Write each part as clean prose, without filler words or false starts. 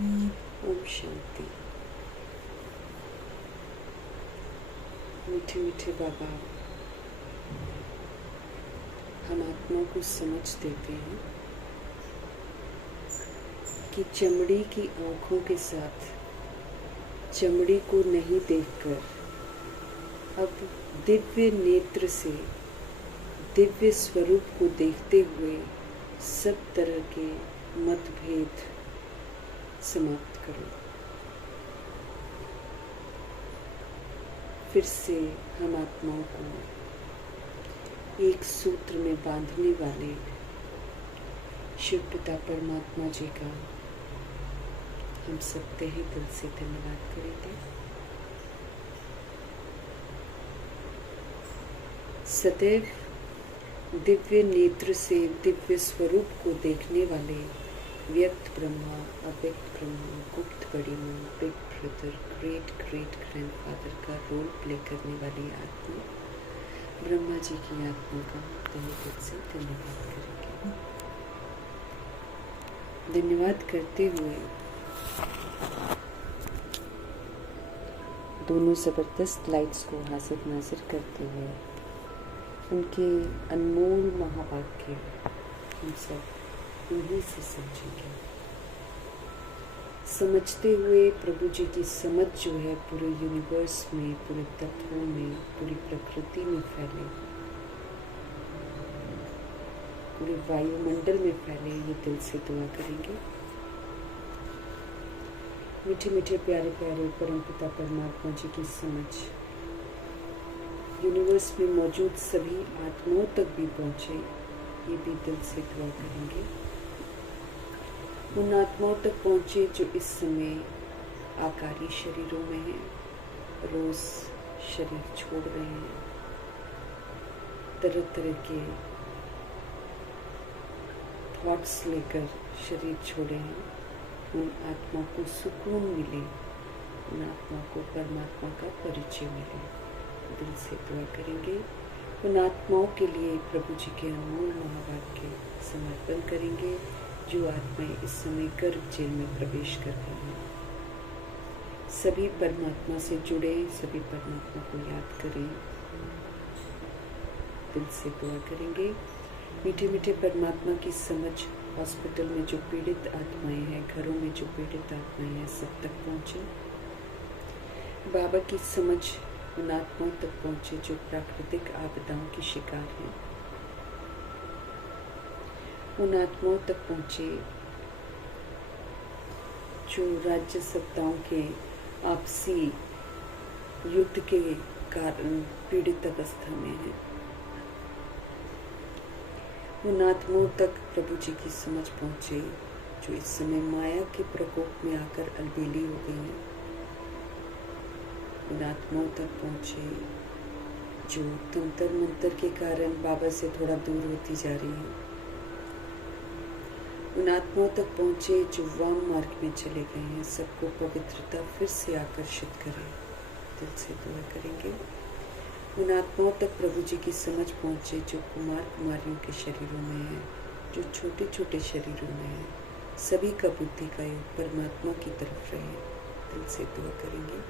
ओम शांति। मीठे मीठे बाबा हम आत्मा को समझ देते हैं कि चमड़ी की आंखों के साथ चमड़ी को नहीं देखकर अब दिव्य नेत्र से दिव्य स्वरूप को देखते हुए सब तरह के मतभेद समाप्त करो। फिर से हम आत्माओं को एक सूत्र में बांधने वाले शिव पिता परमात्मा जी का हम सब तहे दिल से धन्यवाद करेंगे। सदैव दिव्य नेत्र से दिव्य स्वरूप को देखने वाले व्यक्त ब्रह्मा, अव्यक्त ब्रह्मा, गुप्त बड़ी माँ, big brother, great great grandfather का रोल प्ले करने वाली आत्मा ब्रह्मा जी की आत्मा का तहे दिल से धन्यवाद करेंगे। धन्यवाद करते हुए दोनों जबरदस्त लाइट्स को हाजिर नाजिर करते हुए उनके अनमोल महावाक्य हम सब उन्हीं से समझेंगे। समझते हुए प्रभु जी की समझ जो है पूरे यूनिवर्स में, पूरे तत्वों में, पूरी प्रकृति में फैले, पूरे वायुमंडल में फैले, ये दिल से दुआ करेंगे। मीठे मीठे प्यारे प्यारे परमपिता परमात्मा जी की समझ यूनिवर्स में मौजूद सभी आत्माओं तक भी पहुंचे, ये भी दिल से दुआ करेंगे। उन आत्माओं तक पहुंचे जो इस समय आकारी शरीरों में हैं, रोज शरीर छोड़ रहे हैं, तरह तरह के थॉट्स लेकर शरीर छोड़े हैं। उन आत्मा को सुकून मिले, उन आत्मा को परमात्मा का परिचय मिले, दिल से दुआ करेंगे। उन आत्माओं के लिए प्रभु जी के अनमोल महावाक्य समर्पण करेंगे जो आत्माएं इस समय गर्भ जेल में प्रवेश कर रही हैं। सभी परमात्मा से जुड़े, सभी परमात्मा को याद करें, दिल से दुआ करेंगे। मीठे मीठे परमात्मा की समझ हॉस्पिटल में जो पीड़ित आत्माएं हैं, घरों में जो पीड़ित आत्माएं हैं, सब तक पहुंचे। बाबा की समझ उन आत्माओं तक पहुंचे जो प्राकृतिक आपदाओं की शिकार हैं। उन आत्माओं तक पहुंचे जो राज्य सत्ताओं के आपसी युद्ध के कारण पीड़ित अवस्था में है। उन आत्माओं तक प्रभु जी की समझ पहुंचे जो इस समय माया के प्रकोप में आकर अलबेली हो गई हैं। उन आत्माओं तक पहुंचे जो तंत्र मंत्र के कारण बाबा से थोड़ा दूर होती जा रही है। उन आत्माओं तक पहुंचे जो वाम मार्ग में चले गए हैं, सबको पवित्रता फिर से आकर्षित करें, दिल से दुआ करेंगे। उन आत्माओं तक प्रभु जी की समझ पहुंचे जो कुमार कुमारियों के शरीरों में है, जो छोटे छोटे शरीरों में है, सभी का बुद्धि का योग परमात्मा की तरफ रहे, दिल से दुआ करेंगे।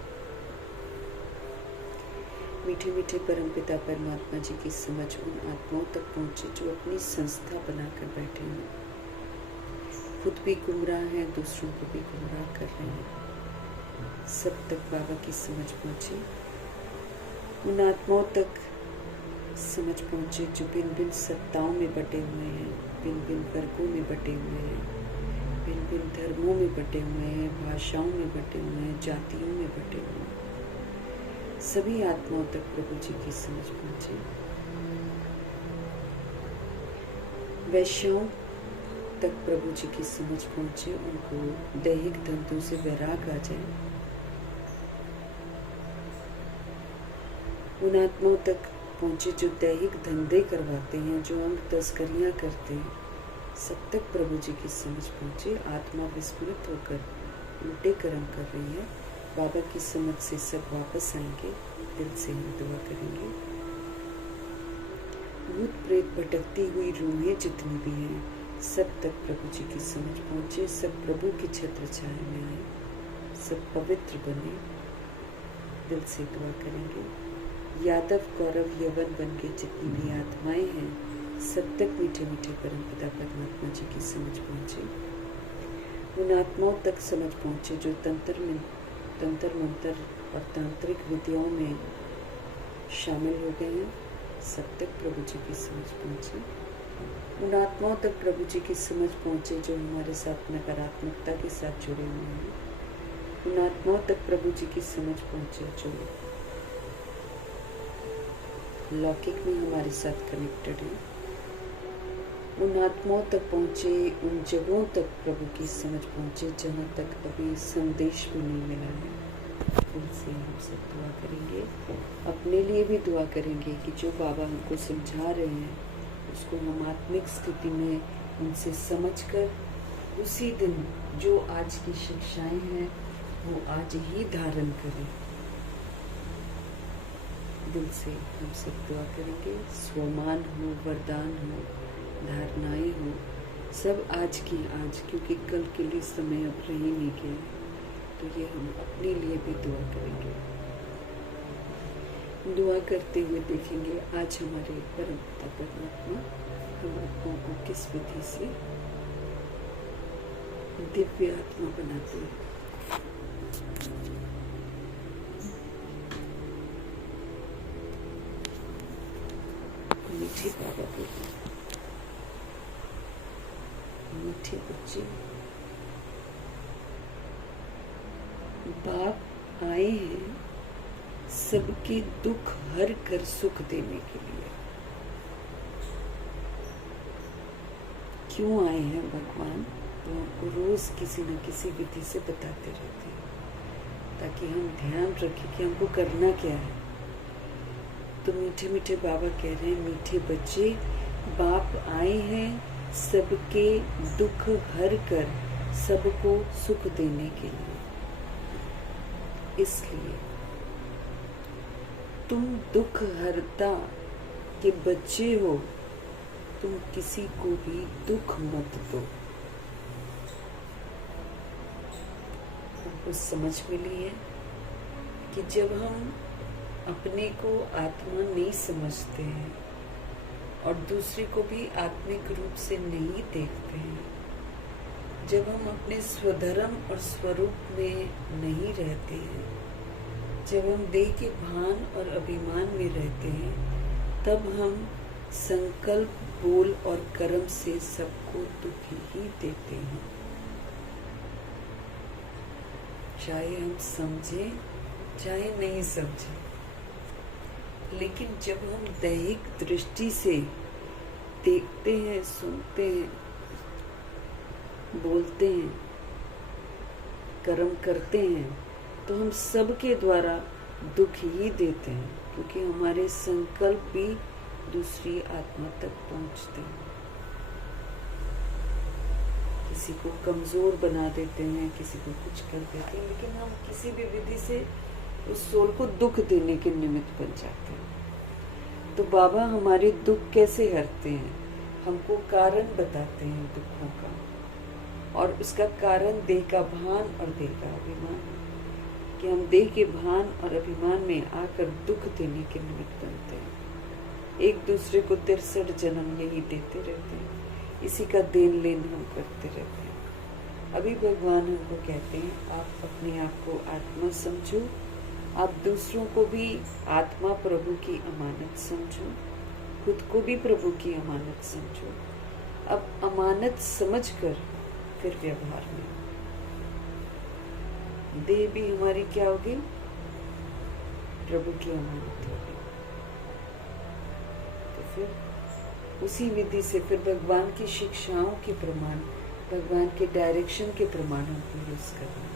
मीठे मीठे परमपिता परमात्मा जी की समझ उन आत्माओं तक पहुंचे जो अपनी संस्था बनाकर बैठे हैं, खुद भी गुमराह हैं, दूसरों को भी गुमराह कर रहे हैं। सब तक बाबा की समझ पहुंचे। उन आत्माओं तक समझ पहुंचे जो भिन्न भिन्न सत्ताओं में बटे हुए हैं, भिन्न भिन्न वर्गों में बटे हुए हैं, भिन्न भिन्न धर्मों में बटे हुए हैं, भाषाओं में बटे हुए हैं, जातियों में बटे हुए हैं। सभी आत्माओं तक प्रभु जी की समझ पहुंचे। वैश्याओं तक प्रभु जी की समझ पहुंचे, उनको दैहिक धंधों से वैराग आ जाए। उन आत्माओं तक पहुंचे जो दैहिक धंधे करवाते हैं, जो अंग तस्करियां करते हैं, सब तक प्रभु जी की समझ पहुंचे। आत्मा विस्मृत होकर उल्टे कर्म कर रही है, बाबा की समझ से सब वापस आएंगे, दिल से हम दुआ करेंगे। भूत प्रेत भटकती हुई रूहें जितनी भी हैं, सब तक प्रभु जी की समझ पहुँचे, सब प्रभु की छत्र छाया में आए, सब पवित्र बने। दिल से दुआ करेंगे। यादव कौरव यवन बन के जितनी भी आत्माएं हैं, सब तक मीठे मीठे परमपिता परमात्मा जी की समझ पहुँचे। उन आत्माओं तक समझ पहुँचे जो तंत्र मंत्र और तांत्रिक विधियों में शामिल हो गए हैं, सब तक प्रभु जी की समझ पहुँचे। उन आत्माओं तक प्रभु जी की समझ पहुँचे जो हमारे साथ नकारात्मकता के साथ जुड़े हुए हैं। उन आत्माओं तक प्रभु जी की समझ पहुँचे जो लौकिक में हमारे साथ कनेक्टेड है। उन आत्माओं तक पहुँचे, उन जगहों तक प्रभु की समझ पहुँचे जहाँ तक अभी संदेश भी नहीं मिला है। उनसे हम सब दुआ करेंगे, अपने लिए भी दुआ करेंगे कि जो बाबा हमको समझा रहे हैं उसको हम आत्मिक स्थिति में उनसे समझकर उसी दिन जो आज की शिक्षाएं हैं वो आज ही धारण करें। दिल से हम सब दुआ करेंगे। स्वमान हो, वरदान हो, धारणाएं हो, सब आज की आज, क्योंकि कल के लिए समय अब रह ही नहीं गया, तो ये हम अपने लिए भी दुआ करेंगे। दुआ करते हुए देखेंगे आज हमारे परमपिता परमात्मा हम आत्माओं को किस विधि से दिव्य आत्मा बनाते हैं। मीठे बाबा बोलते, मीठे बच्चे, बाप आए हैं सबके दुख हर कर सुख देने के लिए। क्यों आए हैं भगवान, तो हमको रोज किसी न किसी विधि से बताते रहते हैं ताकि हम ध्यान रखें कि हमको करना क्या है। तो मीठे मीठे बाबा कह रहे हैं, मीठे बच्चे, बाप आए हैं सबके दुख हर कर सबको सुख देने के लिए। इसलिए तुम दुख हरता के बच्चे हो, तुम किसी को भी दुख मत दो। हमको समझ मिली है कि जब हम अपने को आत्मा नहीं समझते हैं और दूसरे को भी आत्मिक रूप से नहीं देखते हैं, जब हम अपने स्वधर्म और स्वरूप में नहीं रहते हैं, जब हम देह के भान और अभिमान में रहते हैं, तब हम संकल्प, बोल और कर्म से सबको दुख ही देते हैं। चाहे हम समझें चाहे नहीं समझें, लेकिन जब हम दैहिक दृष्टि से देखते हैं, सुनते हैं, बोलते हैं, कर्म करते हैं, तो हम सबके द्वारा दुख ही देते हैं, क्योंकि हमारे संकल्प भी दूसरी आत्मा तक पहुंचते हैं। किसी को कमजोर बना देते हैं, किसी को कुछ कर देते हैं, लेकिन हम किसी भी विधि से उस सोल को दुख देने के निमित्त बन जाते हैं। तो बाबा हमारे दुख कैसे हरते हैं, हमको कारण बताते हैं दुखों का, और उसका कारण देह का भान और देह का अभिमान, कि हम देह के भान और अभिमान में आकर दुख देने के निमित्त बनते हैं। एक दूसरे को 63 जन्म यही देते रहते हैं, इसी का देन लेन हम करते रहते हैं। अभी भगवान हमको कहते हैं, आप अपने आप को आत्मा समझो, आप दूसरों को भी आत्मा प्रभु की अमानत समझो, खुद को भी प्रभु की अमानत समझो। अब अमानत समझकर फिर व्यवहार में देह भी हमारी क्या होगी, प्रभु की अमानत होगी। तो फिर उसी विधि से फिर भगवान की शिक्षाओं के प्रमाण, भगवान के डायरेक्शन के प्रमाण हमको यूज करना है।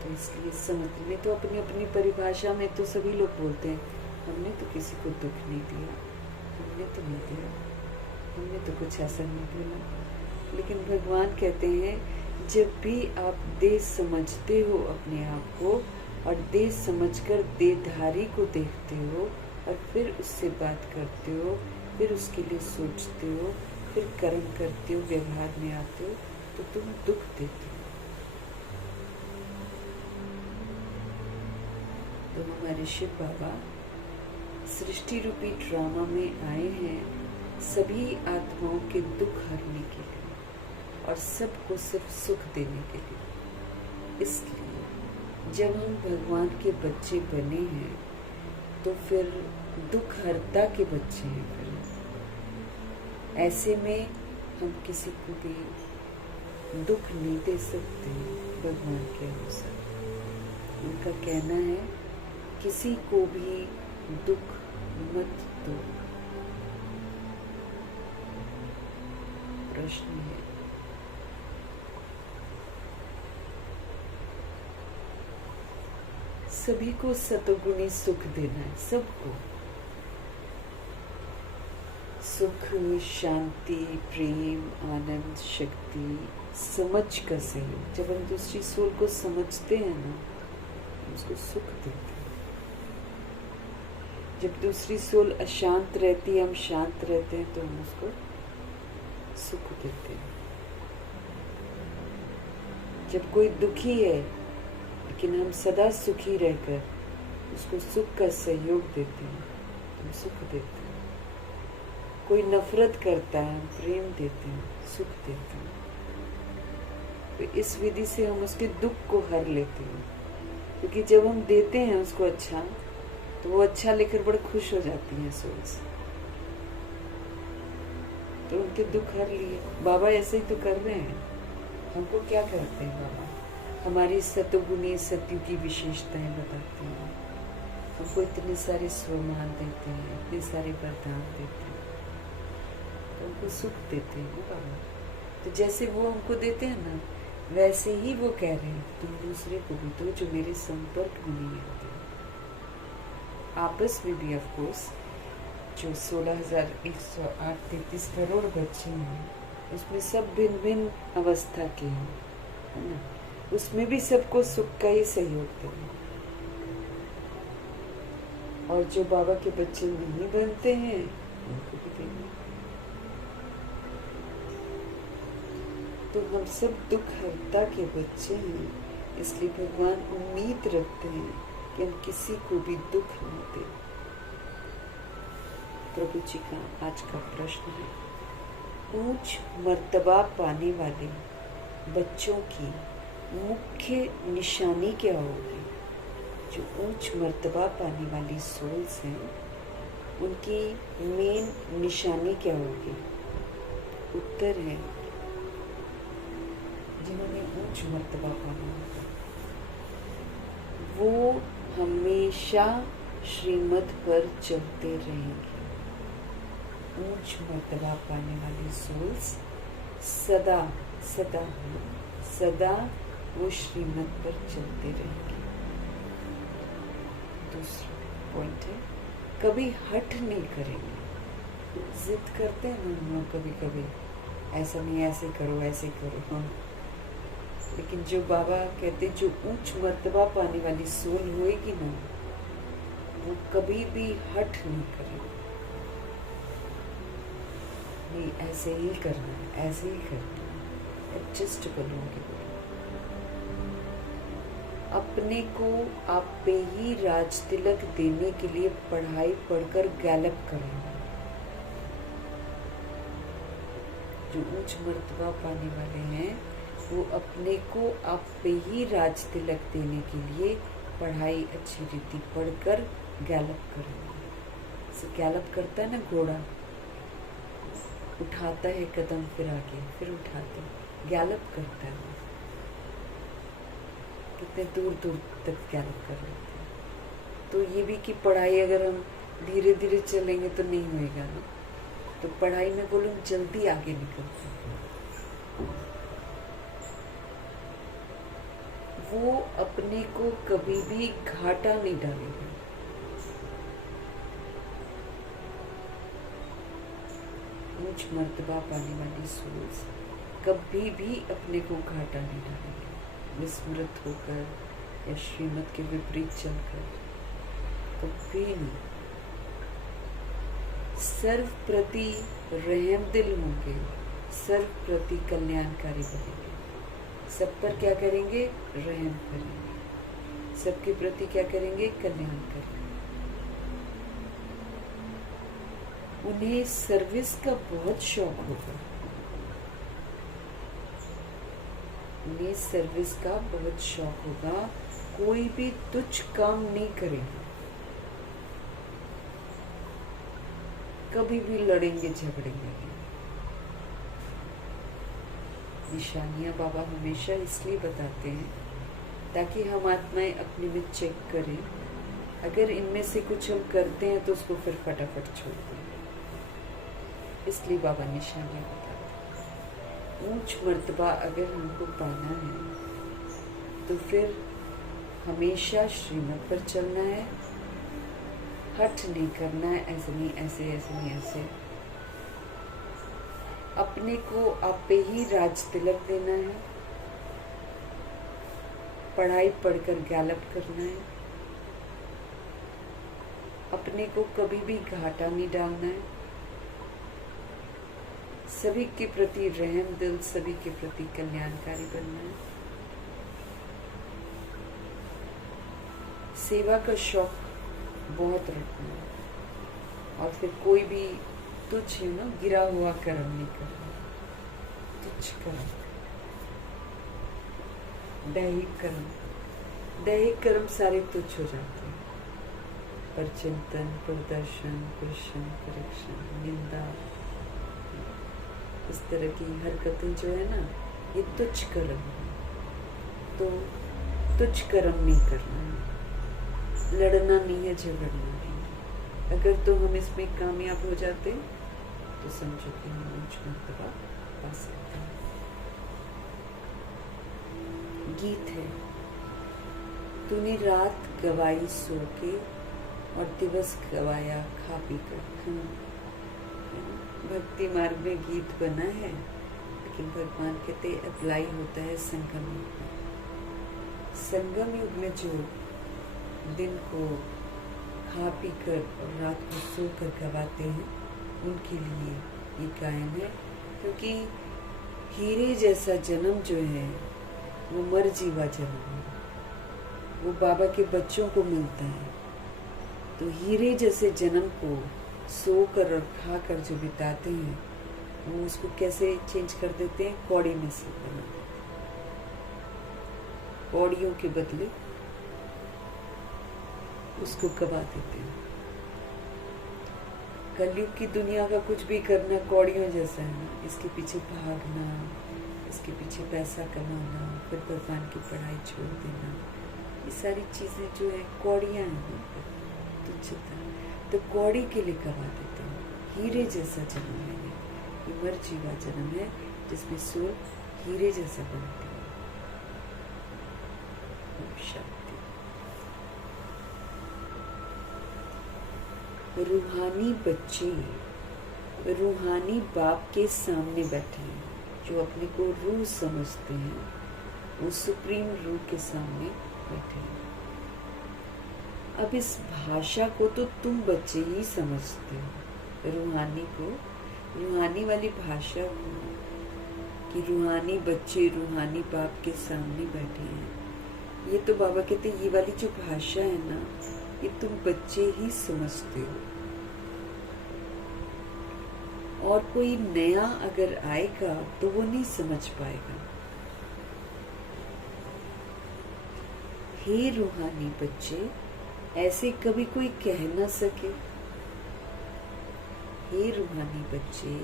तो इसलिए समझने तो अपनी अपनी परिभाषा में तो सभी लोग बोलते हैं, हमने तो किसी को दुख नहीं दिया, हमने तो नहीं दिया, हमने तो कुछ ऐसा नहीं बोला। लेकिन भगवान कहते हैं, जब भी आप देह समझते हो अपने आप को और देह समझकर देहधारी को देखते हो, और फिर उससे बात करते हो, फिर उसके लिए सोचते हो, फिर कर्म करते हो, व्यवहार में आते हो, तो तुम दुख देते हो। तो हमारे शिव बाबा सृष्टि रूपी ड्रामा में आए हैं सभी आत्माओं के दुख हरने के लिए और सबको सिर्फ सुख देने के लिए। इसलिए जब हम भगवान के बच्चे बने हैं तो फिर दुख हरता के बच्चे हैं। फिर ऐसे में हम किसी को भी दुख नहीं दे सकते भगवान के अनुसार। उनका कहना है किसी को भी दुख मत दो। प्रश्न है सभी को सतोगुणी सुख देना है, सबको सुख, शांति, प्रेम, आनंद, शक्ति, समझ का सहयोग। जब हम दूसरी सोल को समझते हैं ना, उसको सुख देते हैं। जब दूसरी सोल अशांत रहती है, हम शांत रहते हैं, तो हम उसको सुख देते हैं। जब कोई दुखी है लेकिन हम सदा सुखी रहकर उसको सुख का सहयोग देते हैं, तो हम सुख देते हैं। कोई नफरत करता है, हम प्रेम देते हैं, सुख देते हैं। तो इस विधि से हम उसके दुख को हर लेते हैं, क्योंकि जब हम देते हैं उसको अच्छा, तो वो अच्छा लेकर बड़े खुश हो जाती है सोल से, तो उनके दुख हर लिए। बाबा ऐसे ही तो कर रहे हैं। हमको क्या करते हैं बाबा? हमारी सतोगुणी सत्य की विशेषताएं बताते हैं, हमको इतने सारे स्वमान देते हैं, इतने सारे वरदान देते हैं, तो उनको सुख देते हैं ना बाबा। तो जैसे वो हमको देते हैं ना, वैसे ही वो कह रहे हैं तुम दूसरे को भी दो जो मेरे संपर्क में नहीं आते। आपस में भी ऑफकोर्स जो 16,133 करोड़ बच्चे हैं, उसमें सब भिन्न भिन्न अवस्था के हैं, है ना? उसमें भी सबको सुख का ही सहयोग देना। और जो बाबा के बच्चे नहीं बनते हैं उनको भी देना। तो हम सब दुख हरता के बच्चे हैं, इसलिए भगवान उम्मीद रखते हैं कि हम किसी को भी दुख न दें। प्रभु जी का आज का प्रश्न है, ऊंच मर्तबा पाने वाले बच्चों की मुख्य निशानी क्या होगी? जो ऊंच मर्तबा पाने वाली सोल्स हैं, उनकी मेन निशानी क्या होगी? उत्तर है जिन्होंने ऊंच मर्तबा पाना होगा वो हमेशा श्रीमत पर चलते रहेंगे। ऊंच मर्तबा पाने वाली सोल्स सदा सदा सदा वो श्रीमत पर चलते रहेंगे। दूसरा पॉइंट है, कभी हठ नहीं करेंगे। जिद करते हैं ना कभी कभी, ऐसा नहीं, ऐसे करो, ऐसे करो, हाँ। लेकिन जो बाबा कहते, जो ऊंच मर्तबा पाने वाली सोल होएगी ना, वो कभी भी हठ नहीं करेगी। नहीं, ऐसे ही करना है, ऐसे ही करना है, एडजस्टेबल होंगे। अपने को आप पे ही राज तिलक देने के लिए पढ़ाई पढ़कर गैलप करेंगे। जो उच्च मर्तबा पाने वाले हैं, वो अपने को आप पे ही राज तिलक देने के लिए पढ़ाई अच्छी रीति पढ़कर गैलप करेंगे। जैसे गैलप करता है ना घोड़ा, उठाता है कदम, फिर आगे, फिर उठाता है, गैलप करता है। कितने दूर दूर तक गैलप कर लेते हैं। तो ये भी कि पढ़ाई अगर हम धीरे धीरे चलेंगे तो नहीं होएगा ना। तो पढ़ाई में वो लोग जल्दी आगे निकलते हैं। वो अपने को कभी भी घाटा नहीं डालेगा। ऊंच मर्तबा पाने वाली सोल्स कभी भी अपने को घाटा नहीं डालेंगे। विस्मृत होकर या श्रीमत के विपरीत चलकर कभी नहीं। सर्व प्रति रहम दिल होंगे, सर्व प्रति कल्याणकारी बनेंगे। सब पर क्या करेंगे? रहम करेंगे। सबके प्रति क्या करेंगे? कल्याण करेंगे। उन्हें सर्विस का बहुत शौक होगा, उन्हें सर्विस का बहुत शौक होगा। कोई भी तुच्छ काम नहीं करेंगे, कभी भी लड़ेंगे झगड़ेंगे। निशानियां बाबा हमेशा इसलिए बताते हैं ताकि हम आत्माएं अपने में चेक करें। अगर इनमें से कुछ हम करते हैं तो उसको फिर फटाफट छोड़ दें। इसलिए बाबा निशानियां बताते हैं। ऊंच मर्तबा अगर हमको पाना है तो फिर हमेशा श्रीमत पर चलना है, हठ नहीं करना है, ऐसे नहीं ऐसे, ऐसे नहीं ऐसे। अपने को आप पे ही राज तिलक देना है, पढ़ाई पढ़कर गैलप करना है, अपने को कभी भी घाटा नहीं डालना है, सभी के प्रति रहम दिल, सभी के प्रति कल्याणकारी बनना है, सेवा का शौक बहुत रखना है। और फिर कोई भी तुच्छ गिरा हुआ कर्म नहीं करना, तुच्छ कर्म, दैहिक कर्म, दैहिक कर्म सारे तुच्छ हो जाते हैं। पर चिंतन, प्रदर्शन, प्रश्न, परीक्षण, निंदा, इस तरह की हरकतें जो है ना, ये तुच्छ कर्म है। तो तुच्छ कर्म नहीं करना है, लड़ना नहीं है, झगड़ना नहीं है। अगर तो हम इसमें कामयाब हो जाते तो समझो कि हम ऊंच मर्तबा पा सकते हैं। गीत है, तूने रात गवाई सो के और दिवस गवाया खा पी कर। भक्ति मार्ग में गीत बना है, लेकिन भगवान कहते अप्लाई होता है संगम युग में। संगम युग में जो दिन को खा पी कर और रात को सो कर गवाते हैं, उनके लिए ये गायन है। क्योंकि हीरे जैसा जन्म जो है वो मर जीवा जन्म है, वो बाबा के बच्चों को मिलता है। तो हीरे जैसे जन्म को सो कर और खा कर जो बिताते हैं, वो उसको कैसे चेंज कर देते हैं? कौड़ी में से बना देते हैं। कौड़ियों के बदले उसको गवा देते हैं। कलयुग की दुनिया का कुछ भी करना कौड़ियों जैसा है ना, इसके पीछे भागना, इसके पीछे पैसा कमाना, फिर भगवान की पढ़ाई छोड़ देना, ये सारी चीजें जो है कौड़ियां हैं, तुच्छता। तो कौड़ी के लिए गवा देते हैं। हीरे जैसा जन्म है ये मर जीवा जन्म है, जिसमें सोल हीरे जैसा बनती है। शांति। रूहानी बच्चे रूहानी बाप के सामने बैठे हैं, जो अपने को रूह समझते हैं, वो सुप्रीम रूह के सामने बैठे हैं। अब इस भाषा को तो तुम बच्चे ही समझते हो, रूहानी को, रूहानी वाली भाषा को, कि रूहानी बच्चे रूहानी बाप के सामने बैठे हैं। ये तो बाबा कहते ये वाली जो भाषा है ना, ये तुम बच्चे ही समझते हो। और कोई नया अगर आएगा तो वो नहीं समझ पाएगा। हे रूहानी बच्चे, ऐसे कभी कोई कह ना सके। हे रूहानी बच्चे,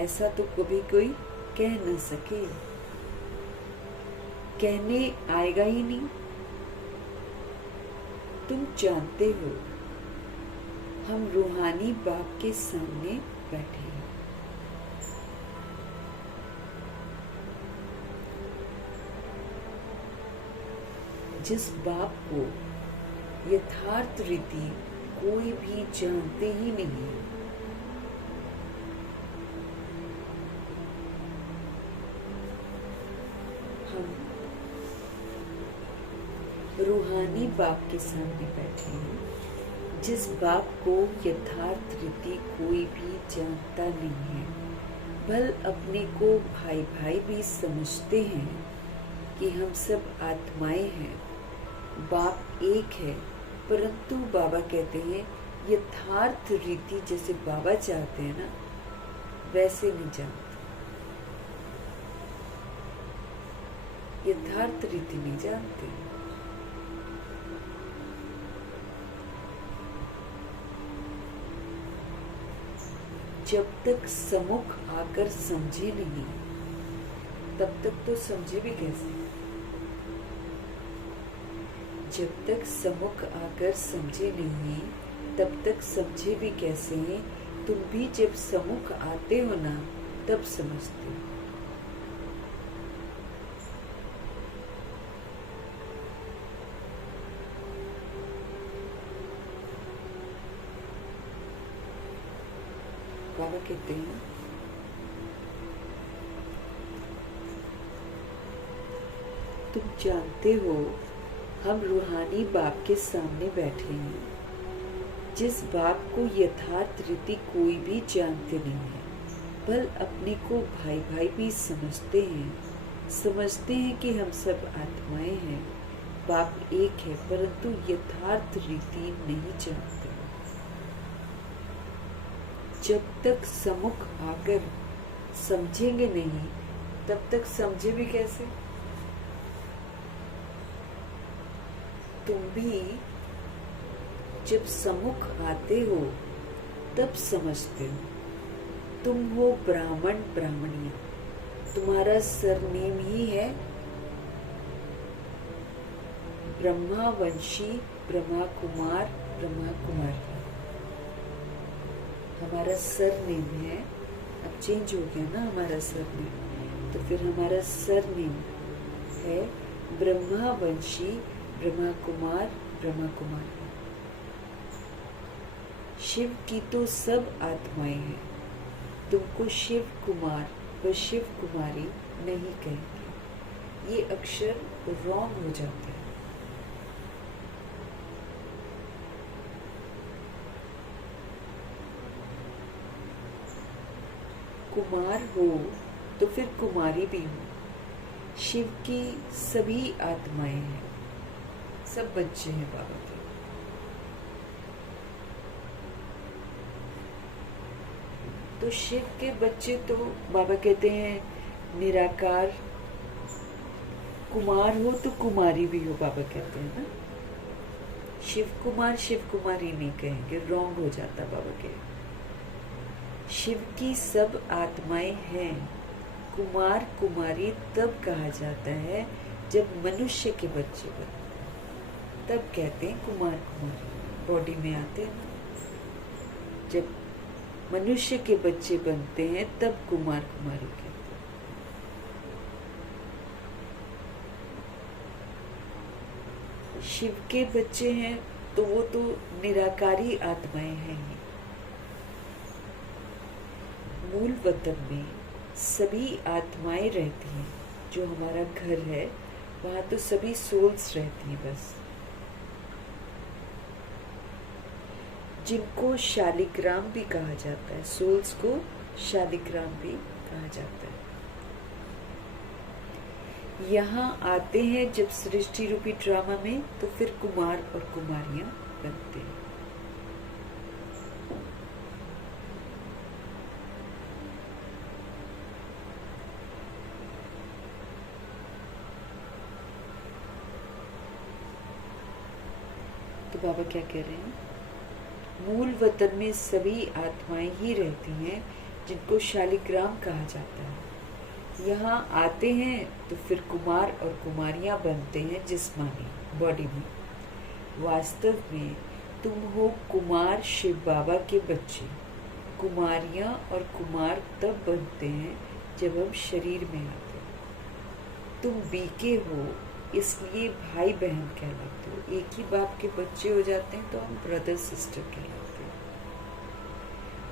ऐसा तो कभी कोई कह ना सके, कहने आएगा ही नहीं। तुम जानते हो हम रूहानी बाप के सामने बैठे हैं। जिस बाप को यथार्थ रीति कोई भी जानते ही नहीं है, हम रूहानी बाप के सामने बैठे हैं, जिस बाप को यथार्थ रीति कोई भी जानता नहीं है, भल अपने को भाई भाई भी समझते हैं कि हम सब आत्माएं हैं, बाप एक है, परंतु बाबा कहते हैं यथार्थ रीति जैसे बाबा चाहते हैं ना, वैसे नहीं जानते। यथार्थ रीति नहीं जानते। जब तक सम्मुख आकर समझे नहीं, तब तक तो समझे भी कैसे। जब तक सम्मुख आकर समझे नहीं, तब तक समझे भी कैसे हैं। तुम भी जब सम्मुख आते हो ना, तब समझते हो। बाबा कहते हैं तुम जानते हो हम रूहानी बाप के सामने बैठे हैं, जिस बाप को यथार्थ रीति कोई भी जानते नहीं है, बल अपने को भाई भाई भी समझते हैं कि हम सब आत्माएं हैं, बाप एक है, परंतु यथार्थ रीति नहीं जानते। जब तक सम्मुख आकर समझेंगे नहीं, तब तक समझे भी कैसे। तुम भी जब सम्मुख आते हो तब समझते हो। तुम हो ब्राह्मण ब्राह्मणिया, तुम्हारा सरनेम ही है ब्रह्मा वंशी, ब्रह्मा कुमार, ब्रह्मा कुमारी। हमारा सरनेम है, अब चेंज हो गया ना हमारा सरनेम, तो फिर हमारा सरनेम है ब्रह्मा वंशी, ब्रह्मा कुमार, ब्रह्मा कुमारी। शिव की तो सब आत्माएं हैं, तुमको शिव कुमार व शिव कुमारी नहीं कहेंगे। ये अक्षर रॉन्ग हो जाते हैं। कुमार हो तो फिर कुमारी भी हो। शिव की सभी आत्माएं हैं, सब बच्चे हैं बाबा के। तो शिव के बच्चे तो बाबा कहते हैं निराकार। कुमार हो तो कुमारी भी हो, बाबा कहते हैं ना। शिव कुमार शिव कुमारी नहीं कहेंगे, रॉन्ग हो जाता बाबा के। शिव की सब आत्माएं हैं। कुमार कुमारी तब कहा जाता है जब मनुष्य के बच्चे बनते, तब कहते हैं कुमार कुमारी। बॉडी में आते हैं, जब मनुष्य के बच्चे बनते हैं तब कुमार कुमारी कहते हैं। शिव के बच्चे हैं तो वो तो निराकारी आत्माएं हैं। मूल वतन में सभी आत्माएं रहती हैं। जो हमारा घर है वहां तो सभी सोल्स रहती हैं बस, जिनको शालिग्राम भी कहा जाता है। सोल्स को शालिग्राम भी कहा जाता है। यहाँ आते हैं जब सृष्टि रूपी ड्रामा में, तो फिर कुमार और कुमारियां बनते हैं। तो बाबा क्या कह रहे हैं, मूल वतन में सभी आत्माएं ही रहती हैं जिनको शालिग्राम कहा जाता है। यहाँ आते हैं तो फिर कुमार और कुमारियां बनते हैं जिस्मानी बॉडी में। वास्तव में तुम हो कुमार शिव बाबा के बच्चे। कुमारियां और कुमार तब बनते हैं जब हम शरीर में आते हैं। तुम बीके हो इसलिए भाई बहन कहलाते हो। एक ही बाप के बच्चे हो जाते हैं तो हम ब्रदर सिस्टर कहलाते हैं।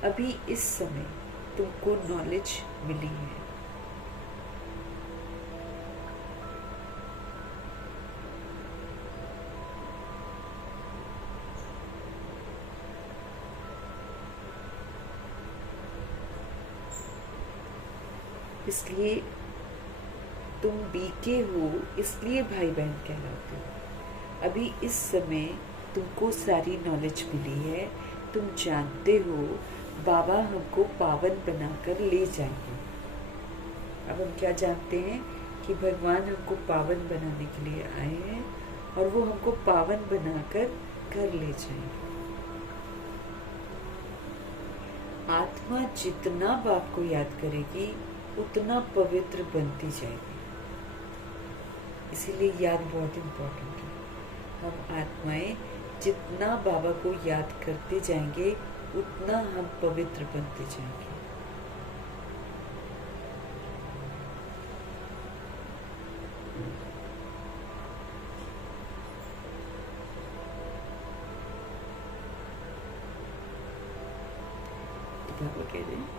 अभी इस समय तुमको नॉलेज मिली है। इसलिए तुम बीके हो, इसलिए भाई बहन कहलाते हो। अभी इस समय तुमको सारी नॉलेज मिली है, तुम जानते हो बाबा हमको पावन बनाकर ले जाएंगे। अब हम क्या जानते हैं कि भगवान हमको पावन बनाने के लिए आए हैं और वो हमको पावन बनाकर घर ले जाएंगे। आत्मा जितना बाप को याद करेगी उतना पवित्र बनती जाएगी। इसीलिए याद बहुत इम्पोर्टेंट है। हम आत्माएं जितना बाबा को याद करते जाएंगे उतना हम पवित्र बनते जाएंगे। बाबा कह रहे हैं,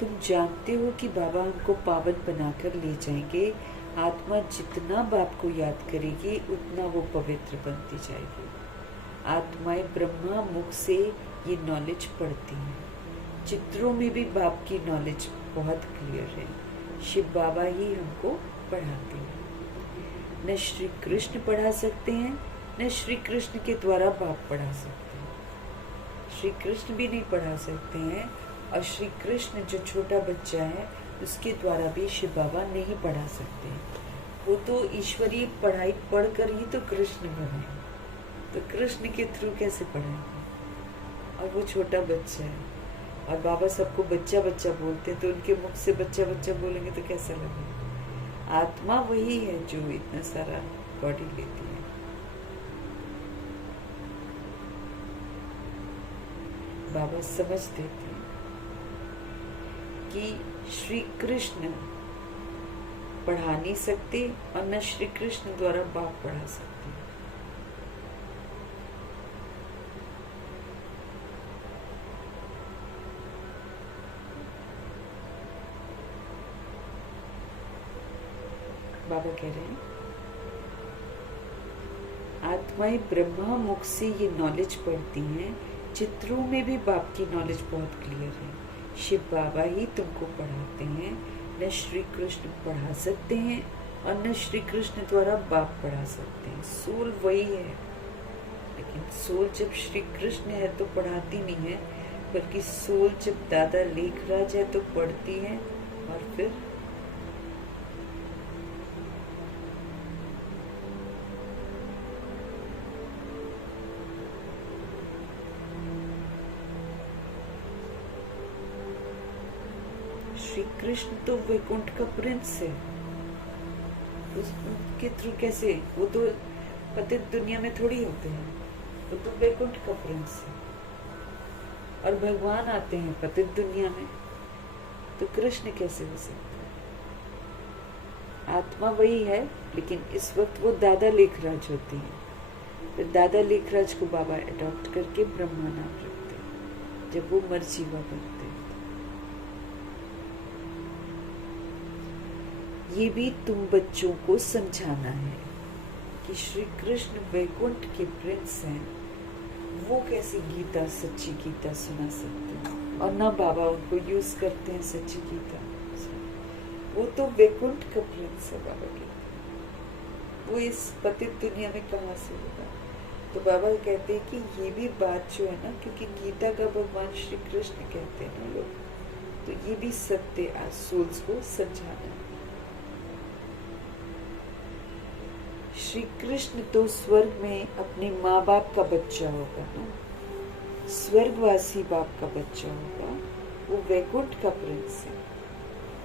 तुम जानते हो कि बाबा हमको पावन बनाकर ले जाएंगे। आत्मा जितना बाप को याद करेगी उतना वो पवित्र बनती जाएगी। आत्माएं ब्रह्मा मुख से ये नॉलेज पढ़ती हैं। चित्रों में भी बाप की नॉलेज बहुत क्लियर है। शिव बाबा ही हमको पढ़ाते हैं। न श्री कृष्ण पढ़ा सकते हैं, न श्री कृष्ण के द्वारा बाप पढ़ा सकते हैं। श्री कृष्ण भी नहीं पढ़ा सकते हैं और श्री कृष्ण जो छोटा बच्चा है उसके द्वारा भी शिव बाबा नहीं पढ़ा सकते हैं। वो तो ईश्वरीय पढ़ाई पढ़कर ही तो कृष्ण बने, तो कृष्ण के थ्रू कैसे पढ़ाएंगे? और वो छोटा बच्चा है और बाबा सबको बच्चा बच्चा बोलते हैं, तो उनके मुख से बच्चा बच्चा बोलेंगे तो कैसा लगेगा? आत्मा वही है जो इतना सारा बॉडी लेती है। बाबा समझ देते हैं कि श्री कृष्ण पढ़ा नहीं सकते और न श्री कृष्ण द्वारा बाप पढ़ा सकते। बाबा कह रहे हैं, आत्माएं ब्रह्मा मुख से ये नॉलेज पढ़ती हैं। चित्रों में भी बाप की नॉलेज बहुत क्लियर है। शिव बाबा ही तुमको पढ़ाते हैं, न श्री कृष्ण पढ़ा सकते हैं और न श्री कृष्ण द्वारा बाप पढ़ा सकते हैं। सोल वही है, लेकिन सोल जब श्री कृष्ण है तो पढ़ाती नहीं है, बल्कि सोल जब दादा लेखराज है तो पढ़ती है और फिर श्री कृष्ण तो वैकुंठ का प्रिंस है, उसके थ्रू कैसे? वो तो पतित दुनिया में थोड़ी होते हैं, वो तो वैकुंठ का प्रिंस है। और भगवान आते हैं पतित दुनिया में, तो कृष्ण कैसे हो सकता है? आत्मा वही है, लेकिन इस वक्त वो दादा लेखराज होती है। फिर दादा लेखराज को बाबा अडॉप्ट करके ब्रह्मा नाम रखते हैं जब वो मर्जी हुआ करते हैं। ये भी तुम बच्चों को समझाना है कि श्री कृष्ण वैकुंठ के प्रिंस हैं। वो कैसी गीता, सच्ची गीता सुना सकते हैं? और ना बाबा उनको यूज करते हैं सच्ची गीता। वो तो वैकुंठ का प्रिंस है, बाबा कहते हैं। वो इस पतित दुनिया में कहाँ से होगा? तो बाबा कहते हैं कि ये भी बात जो है ना, क्योंकि गीता का भगवान श्री कृष्ण कहते हैं ना लोग, तो ये भी सत्य आज सोल्स को समझाना है। श्री कृष्ण तो स्वर्ग में अपने माँ बाप का बच्चा होगा ना, स्वर्गवासी बाप का बच्चा होगा। वो वैकुंठ का प्रिंस है,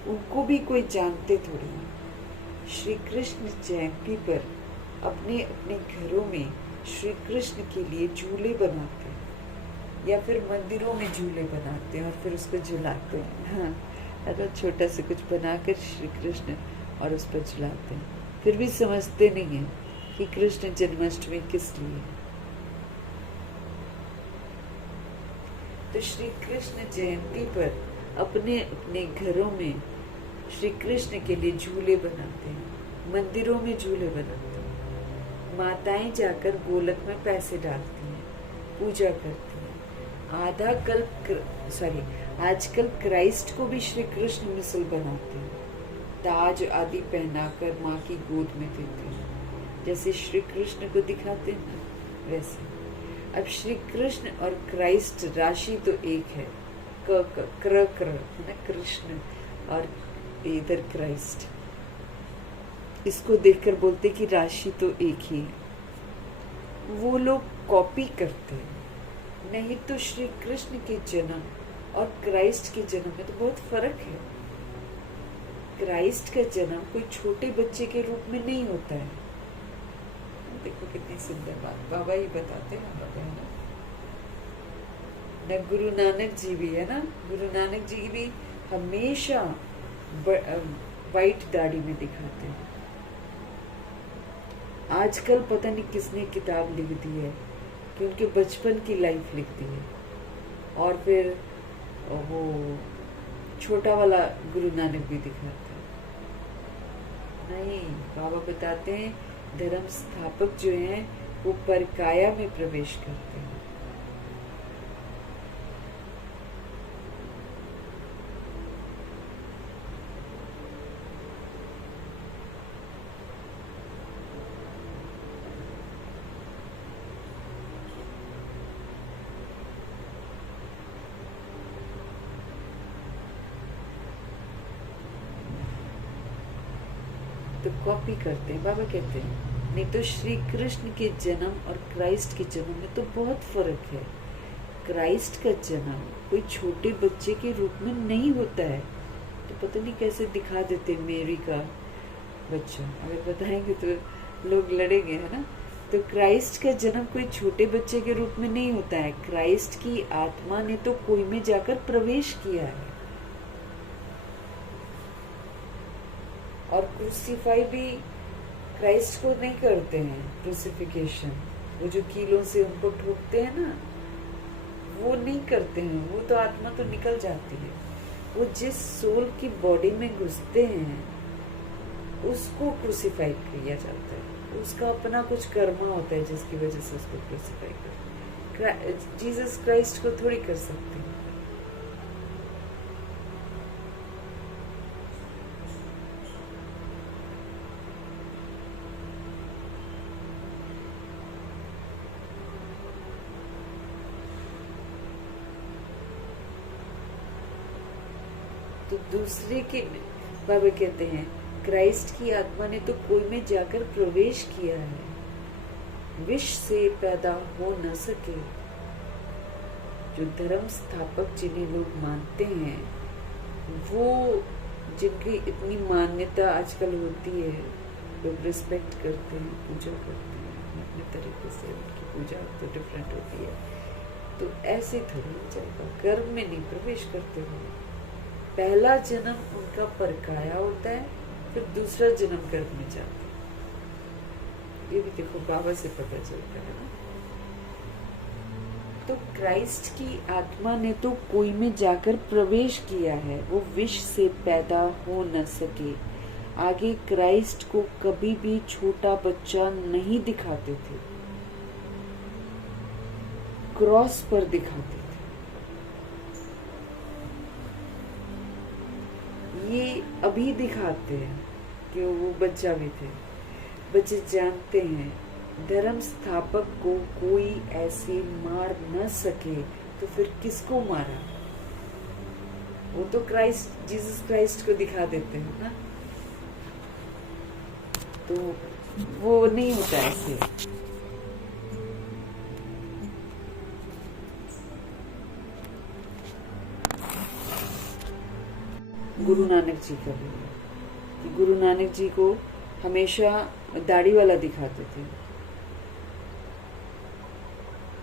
उनको भी कोई जानते थोड़ी है। श्री कृष्ण जयंती पर अपने अपने घरों में श्री कृष्ण के लिए झूले बनाते हैं या फिर मंदिरों में झूले बनाते हैं और फिर उसको झुलाते हैं। हाँ, अगर छोटा से कुछ बनाकर श्री कृष्ण और उस पर झुलाते हैं, फिर भी समझते नहीं है कि कृष्ण जन्माष्टमी किस लिए है। तो श्री कृष्ण जयंती पर अपने अपने घरों में श्री कृष्ण के लिए झूले बनाते हैं, मंदिरों में झूले बनाते हैं। माताएं जाकर गोलक में पैसे डालती हैं, पूजा करती हैं। आजकल क्राइस्ट को भी श्री कृष्ण मिसल बनाते हैं, ताज आदि पहनाकर माँ की गोद में देते हैं, जैसे श्री कृष्ण को दिखाते हैं ना वैसे। अब श्री कृष्ण और क्राइस्ट राशि तो एक है, क्र है ना कृष्ण, और इधर क्राइस्ट। इसको देखकर बोलते कि राशि तो एक ही है। वो लोग कॉपी करते हैं, नहीं तो श्री कृष्ण के जन्म और क्राइस्ट के जन्म में तो बहुत फर्क है। क्राइस्ट का जन्म कोई छोटे बच्चे के रूप में नहीं होता है। देखो कितनी सुंदर बात बाबा ही बताते हैं, न गुरु नानक जी भी है ना, गुरु नानक जी भी हमेशा वाइट दाढ़ी में दिखाते हैं। आजकल पता नहीं किसने किताब लिख दी है कि उनके बचपन की लाइफ लिख दी है, और फिर वो छोटा वाला गुरु नानक भी दिखाता है। नहीं, बाबा बताते हैं धर्म स्थापक जो हैं वो परकाया में प्रवेश करते हैं। तो कॉपी करते हैं। बाबा कहते हैं नहीं तो श्री कृष्ण के जन्म और क्राइस्ट के जन्म में तो बहुत फर्क है। क्राइस्ट का जन्म कोई छोटे बच्चे के रूप में नहीं होता है, तो पता नहीं कैसे दिखा देते मेरी का बच्चा। अगर बताएंगे तो लोग लड़ेंगे, है ना। तो क्राइस्ट का जन्म कोई छोटे बच्चे के रूप में नहीं होता है। क्राइस्ट की आत्मा ने तो कोई में जाकर प्रवेश किया है। और क्रूसीफाई भी क्राइस्ट को नहीं करते हैं, क्रूसिफिकेशन, वो जो कीलों से उनको ठोकते हैं ना, वो नहीं करते हैं। वो तो आत्मा तो निकल जाती है। वो जिस सोल की बॉडी में घुसते हैं उसको क्रूसीफाई किया जाता है। उसका अपना कुछ कर्मा होता है जिसकी वजह से उसको क्रूसीफाई करते हैं। जीसस क्राइस्ट को थोड़ी कर सकते हैं। तो दूसरे के बाबा कहते हैं क्राइस्ट की आत्मा ने तो कोई में जाकर प्रवेश किया है, विष से पैदा हो न सके। जो धर्म स्थापक जिन्हें लोग मानते हैं, वो जिनकी इतनी मान्यता आजकल होती है, लोग रिस्पेक्ट करते हैं, पूजा करते हैं अपने तरीके से। उनकी पूजा तो डिफरेंट होती है। तो ऐसे थोड़ी चलता, कर्म में नहीं प्रवेश करते हुए। पहला जन्म उनका परकाया होता है, फिर दूसरा जन्म गर्भ में जाते हैं। ये भी देखो बाबा से पता चलता है ना। तो क्राइस्ट की आत्मा ने तो कोई में जाकर प्रवेश किया है, वो विष से पैदा हो न सके। आगे क्राइस्ट को कभी भी छोटा बच्चा नहीं दिखाते थे, क्रॉस पर दिखाते थे। ये अभी दिखाते हैं कि वो बच्चा भी थे। बच्चे जानते हैं धर्म स्थापक को कोई ऐसे मार न सके, तो फिर किसको मारा? वो तो क्राइस्ट, जीसस क्राइस्ट को दिखा देते हैं ना। तो वो नहीं होता ऐसे। गुरु नानक जी का भी है कि गुरु नानक जी को हमेशा दाढ़ी वाला दिखाते थे।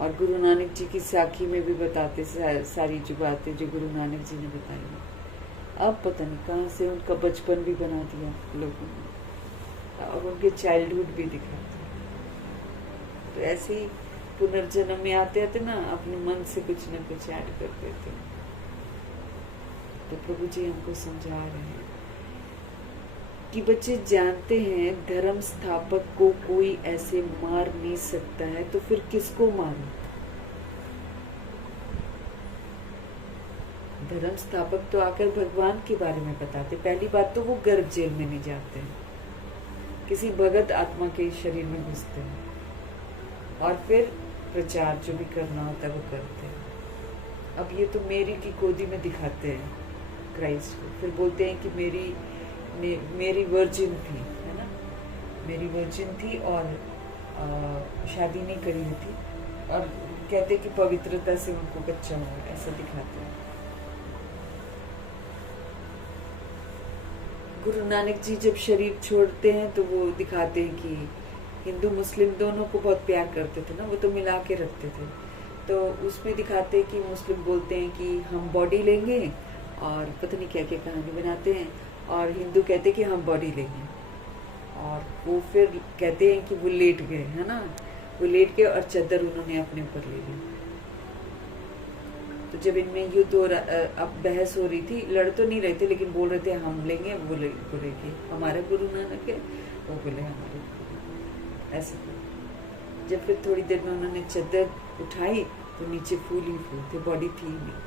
और गुरु नानक जी की साखी में भी बताते सारी जो बातें जो गुरु नानक जी ने बताई। अब पता नहीं कहाँ से उनका बचपन भी बना दिया लोगों ने, और उनके चाइल्डहुड भी दिखाते। तो ऐसे ही पुनर्जन्म में आते आते ना अपने मन से कुछ न कुछ ऐड कर देते। तो प्रभु जी हमको समझा रहे हैं कि बच्चे जानते हैं धर्म स्थापक को कोई ऐसे मार नहीं सकता है, तो फिर किसको मारो? धर्म स्थापक तो आकर भगवान के बारे में बताते। पहली बात तो वो गर्भ जेल में नहीं जाते हैं, किसी भगत आत्मा के शरीर में घुसते हैं और फिर प्रचार जो भी करना होता है वो करते हैं। अब ये तो मेरी की गोदी में दिखाते हैं क्राइस्ट को, फिर बोलते हैं कि मेरी वर्जिन थी, है ना, मेरी वर्जिन थी और शादी नहीं करी हुई थी, और कहते कि पवित्रता से उनको बच्चा हुआ, ऐसा दिखाते हैं। गुरु नानक जी जब शरीर छोड़ते हैं तो वो दिखाते हैं कि हिंदू मुस्लिम दोनों को बहुत प्यार करते थे ना, वो तो मिला के रखते थे। तो उसमें दिखाते हैं कि मुस्लिम बोलते हैं कि हम बॉडी लेंगे और पता नहीं क्या क्या कहानी बनाते हैं, और हिंदू कहते हैं कि हम बॉडी लेंगे, और वो फिर कहते हैं कि वो लेट गए, है ना, वो लेट गए और चादर उन्होंने अपने ऊपर ले ली। तो जब इनमें युद्ध और अब बहस हो रही थी, लड़ तो नहीं रहे थे लेकिन बोल रहे थे हम लेंगे, वो बोलेंगे हमारा गुरु नानक है, वो बोले हमारे ऐसे। जब फिर थोड़ी देर में उन्होंने चादर उठाई तो नीचे फूल ही फूल थे, बॉडी थी ही नहीं।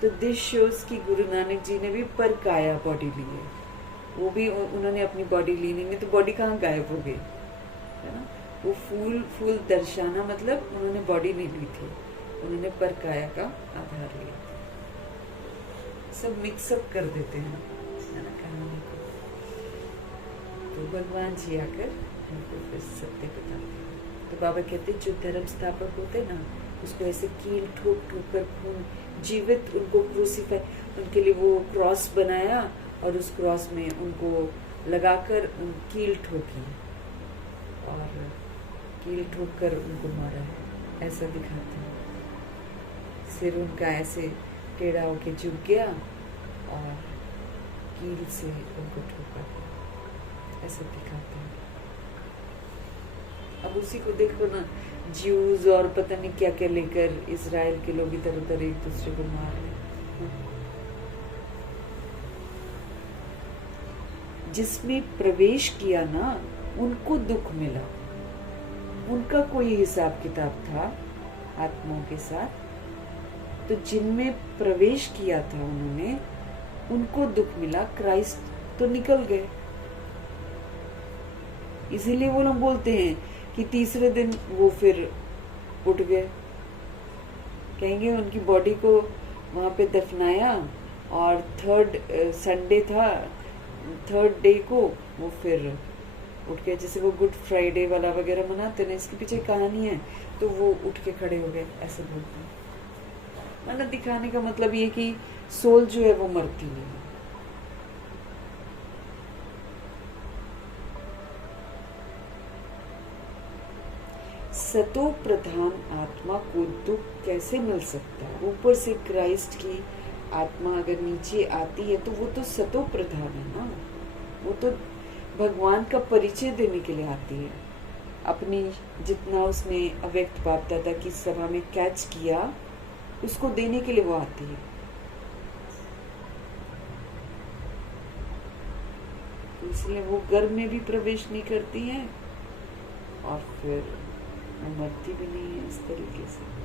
तो दिस शोज की गुरु नानक जी ने भी पर काया बॉडी ली है, वो भी उन्होंने अपनी बॉडी ली नहीं तो बॉडी कहाँ गायब हो गई, है ना। वो फूल दर्शाना मतलब उन्होंने बॉडी नहीं ली थी, उन्होंने पर काया का आधार लिया था। सब मिक्सअप कर देते हैं, है ना, कहानी को। तो भगवान जी आकर उनको फिर सत्य बताते हैं। तो बाबा कहते जो धर्म स्थापक होते ना, उसको ऐसे कील ठोक ठोक कर खून जीवित उनको क्रूसीफाई, उनके लिए वो क्रॉस बनाया और उस क्रॉस में उनको लगाकर कील ठोकी और कील ठोक कर उनको मारा है, ऐसा दिखाते हैं। सिर उनका ऐसे टेढ़ा होके झुक गया और कील से उनको ठोका, ऐसा दिखाते हैं। अब उसी को देखो ना, ज्यूज और पता नहीं क्या क्या लेकर इजराइल के लोग इधर उधर एक दूसरे को मार रहे। जिसमें प्रवेश किया ना उनको दुख मिला, उनका कोई हिसाब किताब था आत्माओं के साथ। तो जिनमें प्रवेश किया था उन्होंने, उनको दुख मिला, क्राइस्ट तो निकल गए। इसीलिए वो लोग बोलते हैं कि तीसरे दिन वो फिर उठ गए, कहेंगे उनकी बॉडी को वहां पे दफनाया और थर्ड संडे था, थर्ड डे को वो फिर उठ गए। जैसे वो गुड फ्राइडे वाला वगैरह मनाते ना, इसके पीछे कहानी है, तो वो उठ के खड़े हो गए, ऐसे बोलते हैं। मतलब दिखाने का मतलब ये कि सोल जो है वो मरती नहीं है। सतो प्रधान आत्मा को दुख कैसे मिल सकता है? ऊपर से क्राइस्ट की आत्मा अगर नीचे आती है तो वो तो सतो प्रधान है ना, वो तो भगवान का परिचय देने के लिए आती है। अपनी जितना उसने अव्यक्त बाप दादा की सभा में कैच किया, उसको देने के लिए वो आती है। तो इसलिए वो गर्भ में भी प्रवेश नहीं करती है और फिर वो मरती भी नहीं है इस तरीके से।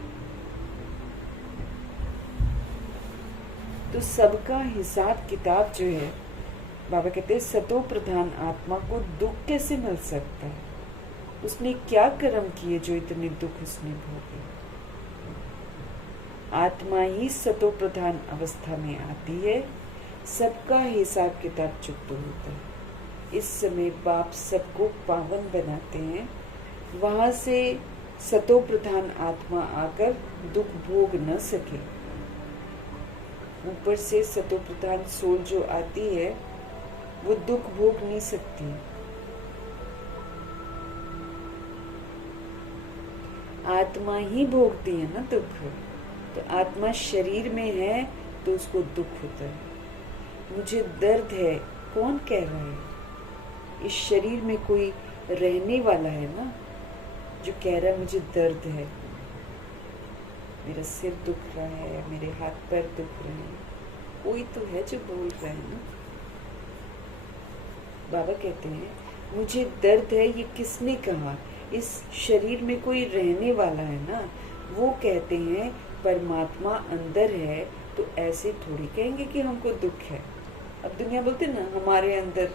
तो सबका हिसाब किताब जो है, बाबा कहते हैं सतो प्रधान आत्मा को दुख कैसे मिल सकता है? उसने क्या कर्म किए जो इतने दुख उसने भोगे? आत्मा ही सतो प्रधान अवस्था में आती है, सबका हिसाब किताब चुप होता है। इस समय बाप सबको पावन बनाते हैं, वहां से सतो प्रधान आत्मा आकर दुख भोग न सके। ऊपर से सतो प्रधान सोल जो आती है वो दुख भोग नहीं सकती। आत्मा ही भोगती है ना दुख, तो आत्मा शरीर में है तो उसको दुख होता है। मुझे दर्द है, कौन कह रहा है? इस शरीर में कोई रहने वाला है ना जो कह रहा है मुझे दर्द है, मेरा सिर दुख रहा है, मेरे हाथ पैर दुख रहे हैं, कोई तो है जो बोल रहा है ना। बाबा कहते हैं मुझे दर्द है, ये किसने कहा? इस शरीर में कोई रहने वाला है ना, वो कहते हैं परमात्मा अंदर है तो ऐसे थोड़ी कहेंगे कि हमको दुख है। अब दुनिया बोलते ना हमारे अंदर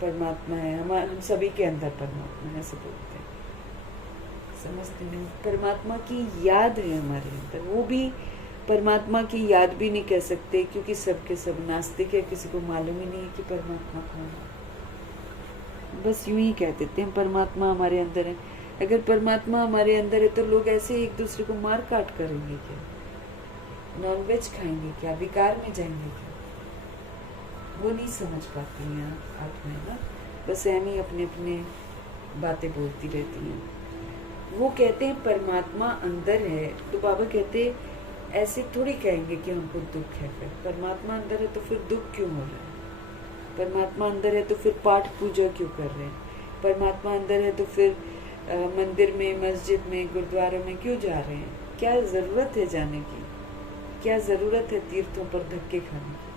परमात्मा है, हम सभी के अंदर परमात्मा है, ऐसे बोलते हैं। समझते नहीं, परमात्मा की याद है हमारे अंदर। वो भी परमात्मा की याद भी नहीं कह सकते, क्योंकि सबके सब नास्तिक है, किसी को मालूम ही नहीं है कि परमात्मा कौन है। बस यूं ही कह देते हैं परमात्मा हमारे अंदर है। अगर परमात्मा हमारे अंदर है तो लोग ऐसे एक दूसरे को मार काट करेंगे क्या? नॉनवेज खाएंगे क्या? विकार में जाएंगे क्या? वो नहीं समझ पाती हैं आत्मा ना, बस ऐनी अपने अपने बातें बोलती रहती हैं। वो कहते हैं परमात्मा अंदर है, तो बाबा कहते ऐसे थोड़ी कहेंगे कि हमको दुख है। फिर परमात्मा अंदर है तो फिर दुख क्यों हो रहा है? परमात्मा अंदर है तो फिर पाठ पूजा क्यों कर रहे हैं? परमात्मा अंदर है तो फिर मंदिर में, मस्जिद में, गुरुद्वारों में क्यों जा रहे हैं? क्या जरूरत है जाने की? क्या जरूरत है तीर्थों पर धक्के खाने की?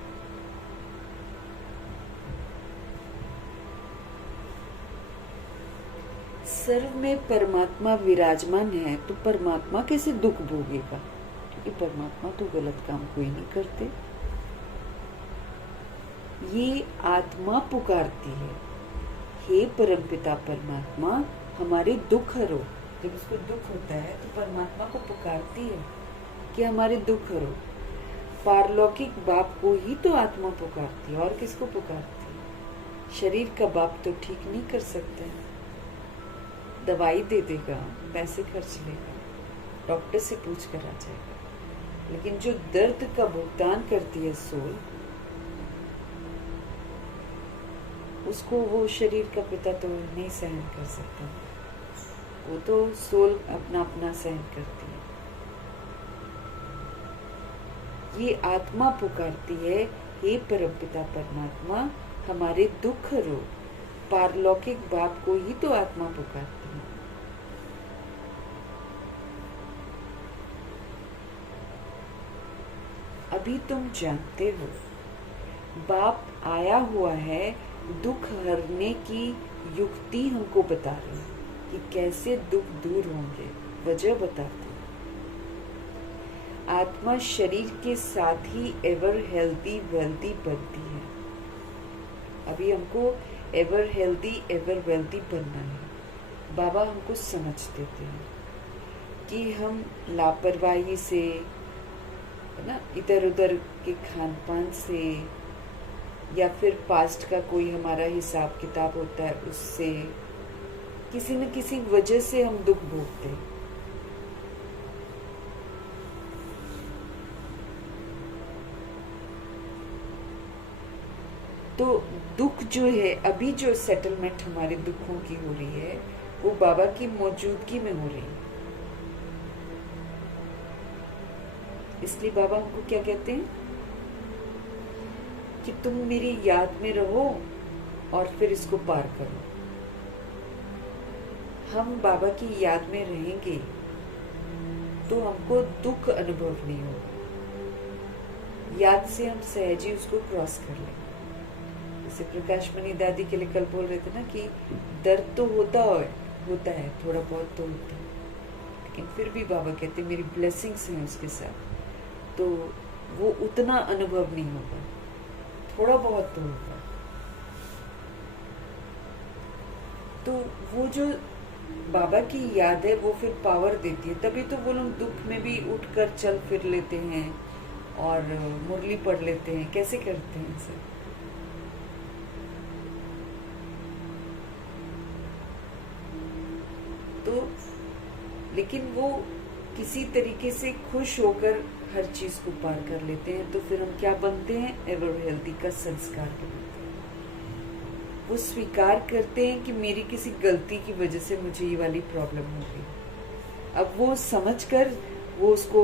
सर्व में परमात्मा विराजमान है तो परमात्मा कैसे दुख भोगेगा? क्योंकि परमात्मा तो गलत काम कोई नहीं करते। ये आत्मा पुकारती है, हे परमपिता परमात्मा हमारे दुख हरो। जब उसको दुख होता है तो परमात्मा को पुकारती है कि हमारे दुख हरो। पारलौकिक बाप को ही तो आत्मा पुकारती है, और किसको पुकारती है? शरीर का बाप तो ठीक नहीं कर सकते, दवाई दे देगा, पैसे खर्च लेगा, डॉक्टर से पूछ कर आ जाएगा, लेकिन जो दर्द का भुगतान करती है सोल, उसको वो शरीर का पिता तो नहीं सहन कर सकता। वो तो सोल अपना अपना सहन करती है। ये आत्मा पुकारती है, हे परमपिता परमात्मा हमारे दुख हरो। पारलौकिक बाप को ही तो आत्मा पुकारती है। अभी तुम जानते हो बाप आया हुआ है दुख हरने की युक्ति हमको बता रहे हैं कि कैसे दुख दूर होंगे, वजह बताते हैं। आत्मा शरीर के साथ ही एवर हेल्दी वेल्दी बनती है। अभी हमको एवर हेल्दी एवर वेल्दी बनना है। बाबा हमको समझ देते हैं कि हम लापरवाही से, है ना, इधर उधर के खान पान से, या फिर पास्ट का कोई हमारा हिसाब किताब होता है उससे, किसी न किसी वजह से हम दुख भोगते हैं। तो दुख जो है, अभी जो सेटलमेंट हमारे दुखों की हो रही है वो बाबा की मौजूदगी में हो रही है। इसलिए बाबा हमको क्या कहते हैं कि तुम मेरी याद में रहो और फिर इसको पार करो। हम बाबा की याद में रहेंगे तो हमको दुख अनुभव नहीं होगा। याद से हम सहज ही उसको क्रॉस कर लेंगे। जैसे प्रकाश मणि दादी के लिए कल बोल रहे थे ना कि दर्द तो होता है, थोड़ा बहुत तो होता है, लेकिन फिर भी बाबा कहते मेरी ब्लेसिंग्स हैं उसके साथ, तो वो उतना अनुभव नहीं होगा, थोड़ा बहुत तो होगा। तो वो जो बाबा की याद है वो फिर पावर देती है। तभी तो वो लोग दुख में भी उठकर चल फिर लेते हैं और मुरली पढ़ लेते हैं। कैसे करते हैं इसे? तो लेकिन वो किसी तरीके से खुश होकर हर चीज को पार कर लेते हैं। तो फिर हम क्या बनते हैं? एवर हेल्दी का संस्कार के बनते हैं। वो स्वीकार करते हैं कि मेरी किसी गलती की वजह से मुझे ये वाली प्रॉब्लम हो गई। अब वो समझकर वो उसको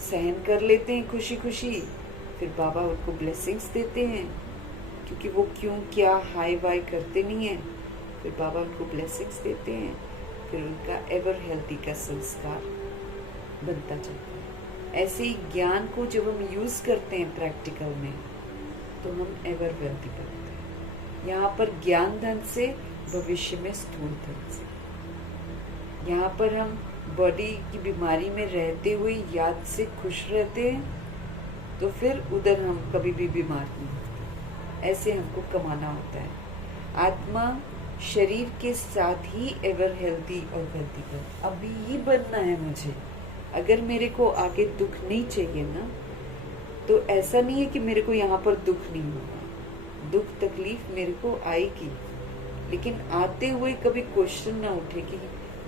सहन कर लेते हैं खुशी खुशी। फिर बाबा उनको ब्लेसिंग्स देते हैं, क्योंकि वो क्यों क्या हाई वाई करते नहीं है। फिर बाबा उनको ब्लेसिंग्स देते हैं, फिर उनका एवर हेल्दी का संस्कार बनता चलता है। ऐसे ही ज्ञान को जब हम यूज करते हैं प्रैक्टिकल में तो हम एवर वेल्दी बनते हैं। यहाँ पर ज्ञान धन से, भविष्य में स्थूल धन से। यहाँ पर हम बॉडी की बीमारी में रहते हुए याद से खुश रहते हैं, तो फिर उधर हम कभी भी बीमार नहीं होते। ऐसे हमको कमाना होता है। आत्मा शरीर के साथ ही एवर हेल्दी और वेल्दी बन, अभी ही बनना है मुझे। अगर मेरे को आगे दुख नहीं चाहिए ना, तो ऐसा नहीं है कि मेरे को यहाँ पर दुख नहीं होगा। दुख तकलीफ मेरे को आएगी, लेकिन आते हुए कभी क्वेश्चन ना उठे कि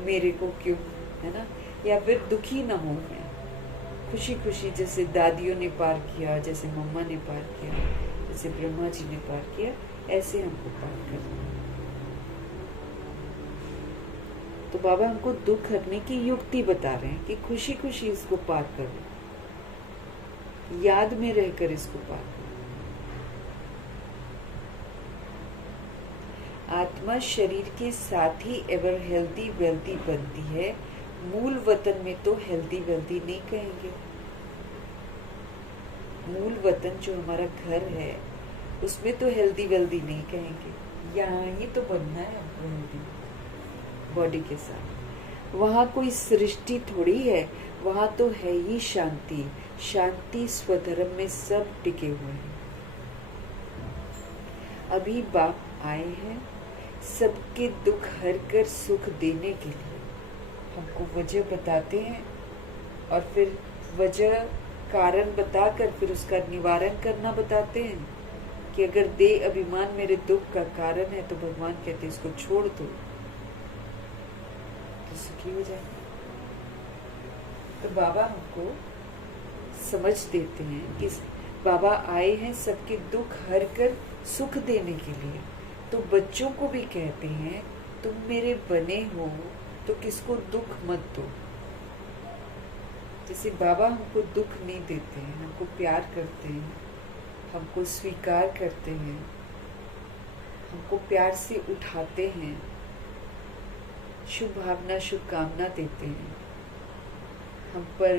मेरे को क्यों, है ना, या फिर दुखी ना हो मैं। खुशी खुशी जैसे दादियों ने पार किया, जैसे मम्मा ने पार किया, जैसे ब्रह्मा जी ने पार किया, ऐसे हमको पार करना है। तो बाबा हमको दुख हटने की युक्ति बता रहे हैं कि खुशी खुशी इसको पार करो, याद में रहकर इसको पार करो। आत्मा शरीर के साथ ही एवर हेल्दी वेल्दी बनती है। मूल वतन में तो हेल्दी वेल्दी नहीं कहेंगे। मूल वतन जो हमारा घर है उसमें तो हेल्दी वेल्दी नहीं कहेंगे। यहाँ ही तो बनना है हमको हेल्दी बॉडी के साथ। वहाँ कोई सृष्टि थोड़ी है, वहाँ तो है ही शांति। शांति स्वधर्म में सब टिके हुए हैं। अभी बाप आए हैं सबके दुख हर कर सुख देने के लिए। हमको वजह बताते हैं और फिर वजह कारण बताकर फिर उसका निवारण करना बताते हैं कि अगर देह अभिमान मेरे दुख का कारण है तो भगवान कहते इसको छोड़ दो तो सुखी हो जाए। तो बाबा हमको समझ देते हैं कि बाबा आए हैं सबके दुख हर कर सुख देने के लिए। तो बच्चों को भी कहते हैं तुम मेरे बने हो तो किसको दुख मत दो। जैसे बाबा हमको दुख नहीं देते हैं, हमको प्यार करते हैं, हमको स्वीकार करते हैं, हमको प्यार से उठाते हैं, शुभ भावना शुभकामना देते हैं, हम पर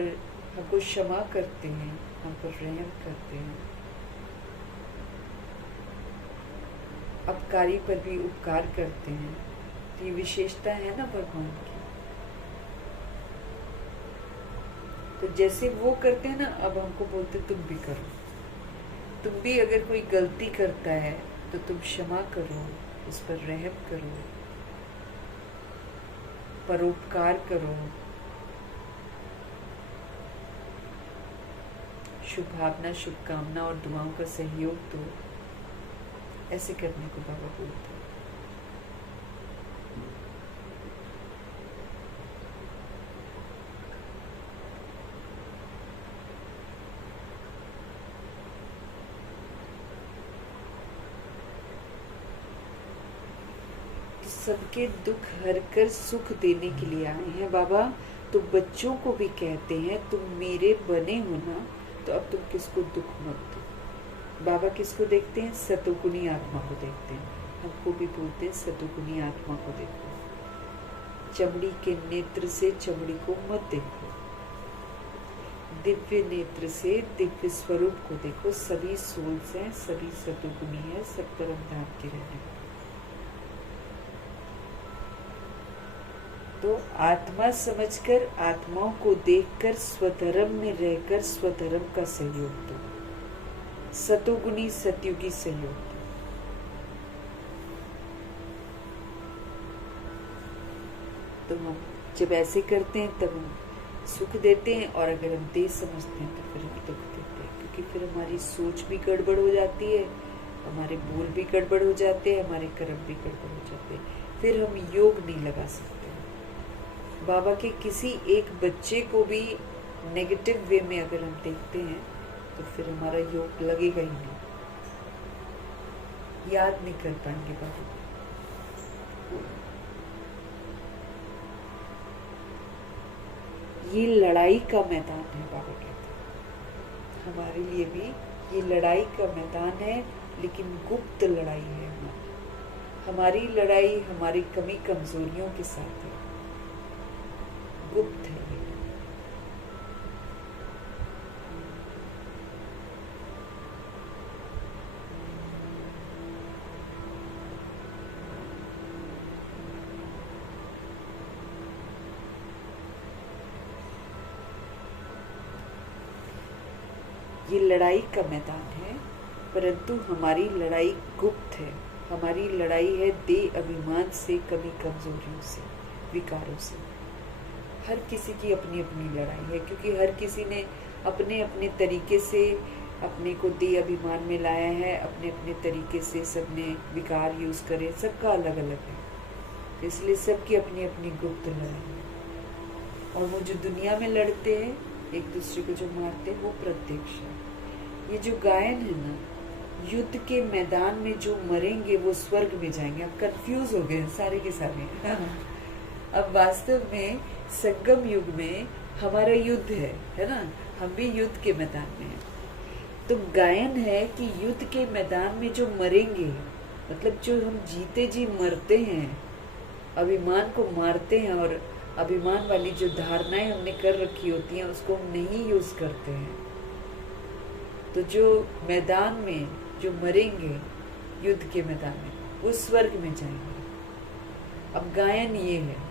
हमको क्षमा करते हैं, हम पर रहम करते हैं, अपकारी पर भी उपकार करते हैं। तो ये विशेषता है ना भगवान की। तो जैसे वो करते हैं ना, अब हमको बोलते तुम भी करो। तुम भी अगर कोई गलती करता है तो तुम क्षमा करो, उस पर रहम करो, परोपकार करो, शुभ भावना शुभकामना और दुआओं का सहयोग दो। ऐसे करने को बाबा बोलते हैं। सबके दुख हर कर सुख देने के लिए आए हैं बाबा। तो बच्चों को भी कहते हैं तुम मेरे बने हो ना, तो अब तुम किसको दुख मत दो। बाबा किसको देखते हैं? सतोगुनी आत्मा को देखते हैं। हमको भी बोलते हैं सतोगुनी आत्मा को देखो। चमड़ी के नेत्र से चमड़ी को मत देखो, दिव्य नेत्र से दिव्य स्वरूप को देखो। सभी सोल्स हैं, सभी सतोगुनी है, सब परम धाम के रहने वाले। तो आत्मा समझकर, आत्माओं को देखकर, स्वधर्म में रहकर स्वधर्म का सहयोग दो। सतोगुनी सतयुगी सहयोग दो। तो हम जब ऐसे करते हैं तब हम सुख देते हैं, और अगर हम देश समझते हैं तो फिर हम दुख देते हैं, क्योंकि फिर हमारी सोच भी गड़बड़ हो जाती है, हमारे बोल भी गड़बड़ हो जाते हैं, हमारे कर्म भी गड़बड़ हो जाते हैं। फिर हम योग नहीं लगा सकते। बाबा के किसी एक बच्चे को भी नेगेटिव वे में अगर हम देखते हैं तो फिर हमारा योग लगेगा ही नहीं, याद नहीं कर पाएंगे बाबा। ये लड़ाई का मैदान है, बाबा कहते हैं। हमारे लिए भी ये लड़ाई का मैदान है, लेकिन गुप्त लड़ाई है। हमारी लड़ाई हमारी कमी कमजोरियों के साथ है, गुप्त है। ये लड़ाई का मैदान है, परंतु हमारी लड़ाई गुप्त है। हमारी लड़ाई है देह अभिमान से, कमी कमजोरियों से, विकारों से। हर किसी की अपनी अपनी लड़ाई है, क्योंकि हर किसी ने अपने अपने तरीके से अपने को देह अभिमान में लाया है। अपने अपने तरीके से सबने विकार यूज करे, सबका अलग अलग है, तो इसलिए सबकी अपनी अपनी गुप्त लड़ाई है। और वो जो दुनिया में लड़ते हैं, एक दूसरे को जो मारते हैं, वो प्रत्यक्ष है। ये जो गायन है ना, युद्ध के मैदान में जो मरेंगे वो स्वर्ग में जाएंगे। अब कंफ्यूज हो गए सारे के सारे। अब वास्तव में संगम युग में हमारा युद्ध है ना, हम भी युद्ध के मैदान में हैं। तो गायन है कि युद्ध के मैदान में जो मरेंगे, मतलब जो हम जीते जी मरते हैं, अभिमान को मारते हैं, और अभिमान वाली जो धारणाएं हमने कर रखी होती हैं उसको हम नहीं यूज करते हैं। तो जो मैदान में जो मरेंगे युद्ध के मैदान में, वो स्वर्ग में जाएंगे। अब गायन ये है।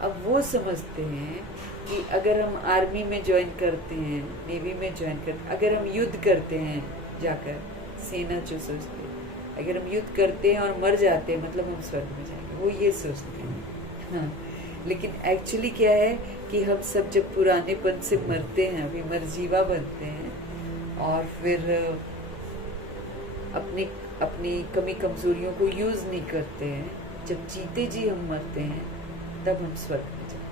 अब वो समझते हैं कि अगर हम आर्मी में ज्वाइन करते हैं, नेवी में ज्वाइन करते, अगर हम युद्ध करते हैं जाकर, सेना जो सोचते हैं, अगर हम युद्ध करते हैं और मर जाते हैं मतलब हम स्वर्ग में जाएंगे, वो ये सोचते हैं। हाँ, लेकिन एक्चुअली क्या है कि हम सब जब पुरानेपन से मरते हैं, अभी मरजीवा बनते हैं, और फिर अपनी अपनी कमी कमजोरियों को यूज नहीं करते हैं, जब जीते जी हम मरते हैं, तब हम स्वर्ग में जाते हैं।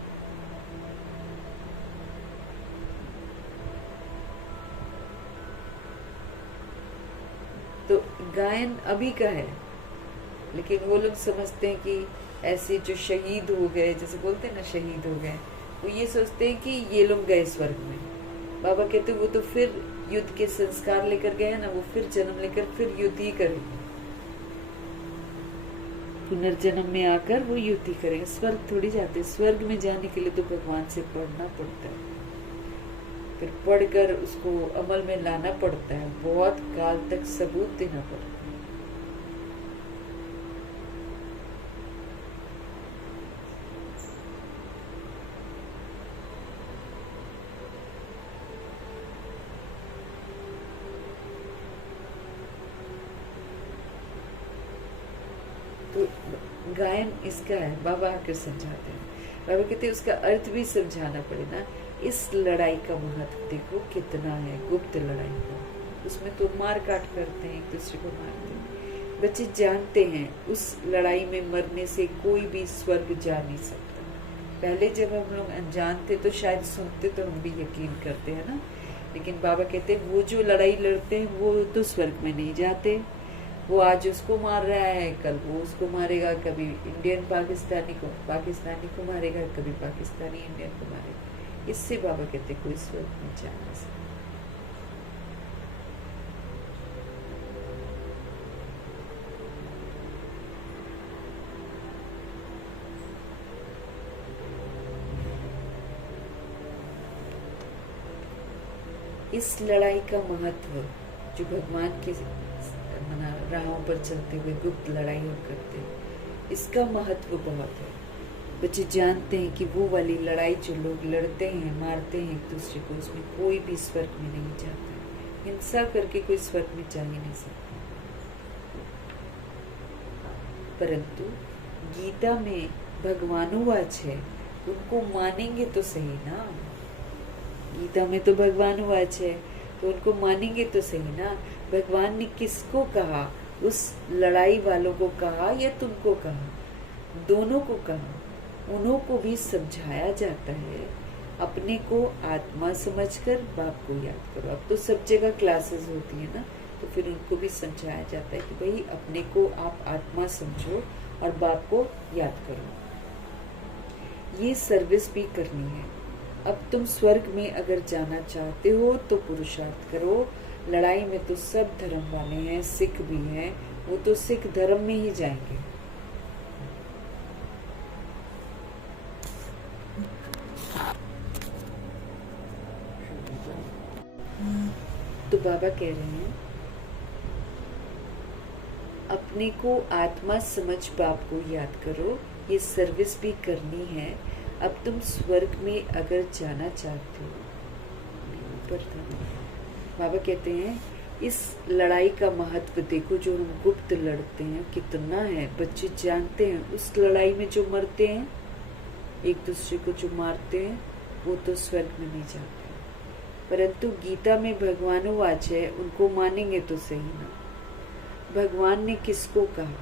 तो गायन अभी का है, लेकिन वो लोग समझते हैं कि ऐसे जो शहीद हो गए, जैसे बोलते हैं ना शहीद हो गए, वो ये सोचते हैं कि ये लोग गए स्वर्ग में। बाबा कहते वो तो फिर युद्ध के संस्कार लेकर गए हैं ना, वो फिर जन्म लेकर फिर युद्ध ही करेंगे, पुनर्जन्म में आकर वो युद्ध ही करेंगे, स्वर्ग थोड़ी जाते। स्वर्ग में जाने के लिए तो भगवान से पढ़ना पड़ता है, फिर पढ़कर उसको अमल में लाना पड़ता है, बहुत काल तक सबूत देना पड़ता है। तो गायन इसका है, बाबा आकर समझाते हैं। बाबा कहते हैं उसका अर्थ भी समझाना पड़े ना। इस लड़ाई का महत्व देखो कितना है, गुप्त लड़ाई का। उसमें तो मार काट करते हैं, एक दूसरे को मारते हैं। बच्चे जानते हैं उस लड़ाई में मरने से कोई भी स्वर्ग जा नहीं सकता। पहले जब हम लोग अनजान थे तो शायद सुनते तो हम भी यकीन करते हैं ना, लेकिन बाबा कहते हैं वो जो लड़ाई लड़ते हैं वो तो स्वर्ग में नहीं जाते। वो आज उसको मार रहा है, कल वो उसको मारेगा, कभी इंडियन पाकिस्तानी को मारेगा, कभी पाकिस्तानी इंडियन को मारेगा। इससे बाबा कहते कोई स्वर्ग में जा नहीं सकता। इस लड़ाई का महत्व जो भगवान की राहों पर चलते हुए गुप्त लड़ाई हम करते हैं, इसका महत्व बहुत है। बच्चे जानते हैं कि वो वाली लड़ाई जो लोग लड़ते हैं, मारते हैं एक दूसरे को, उसमें कोई भी स्वर्ग में नहीं जाता है। हिंसा करके कोई स्वर्ग में जा ही नहीं सकता। परंतु गीता में भगवानुवाच है, उनको मानेंगे तो सही ना। गीता में तो भगवानुवाच है, तो उनको मानेंगे तो सही ना। भगवान ने किसको कहा? उस लड़ाई वालों को कहा या तुमको कहा? दोनों को कहा। उन्हों को भी समझाया जाता है। अपने को आत्मा समझकर बाप को याद करो। अब तो सब जगह क्लासेस होती है ना, तो फिर उनको भी समझाया जाता है कि भाई अपने को आप आत्मा समझो और बाप को याद करो। ये सर्विस भी करनी है। अब तुम स्वर्ग में अगर जाना चाहते हो तो पुरुषार्थ करो। लड़ाई में तो सब धर्म वाले हैं, सिख भी हैं, वो तो सिख धर्म में ही जाएंगे। तो बाबा कह रहे हैं अपने को आत्मा समझ बाप को याद करो। ये सर्विस भी करनी है। अब तुम स्वर्ग में अगर जाना चाहते हो, ऊपर था, बाबा कहते हैं इस लड़ाई का महत्व देखो, जो हम गुप्त लड़ते हैं कितना है। बच्चे जानते हैं उस लड़ाई में जो मरते हैं, एक दूसरे को जो मारते हैं, वो तो स्वर्ग में नहीं जाते। परंतु गीता में भगवानुवाच है, उनको मानेंगे तो सही ना। भगवान ने किसको कहा?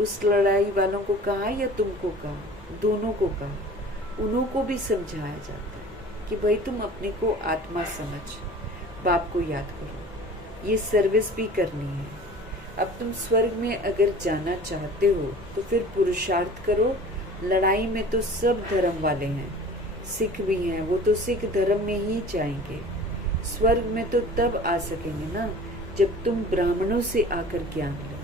उस लड़ाई वालों को कहा या तुमको कहा? दोनों को कहा। उन्हों को भी समझाया जाता है कि भाई तुम अपने को आत्मा समझ, बाप को याद करो, ये सर्विस भी करनी है। अब तुम स्वर्ग में अगर जाना चाहते हो तो फिर पुरुषार्थ करो। लड़ाई में तो सब धर्म वाले हैं, सिख भी हैं, वो तो सिख धर्म में ही जाएंगे। स्वर्ग में तो तब आ सकेंगे ना जब तुम ब्राह्मणों से आकर ज्ञान लो।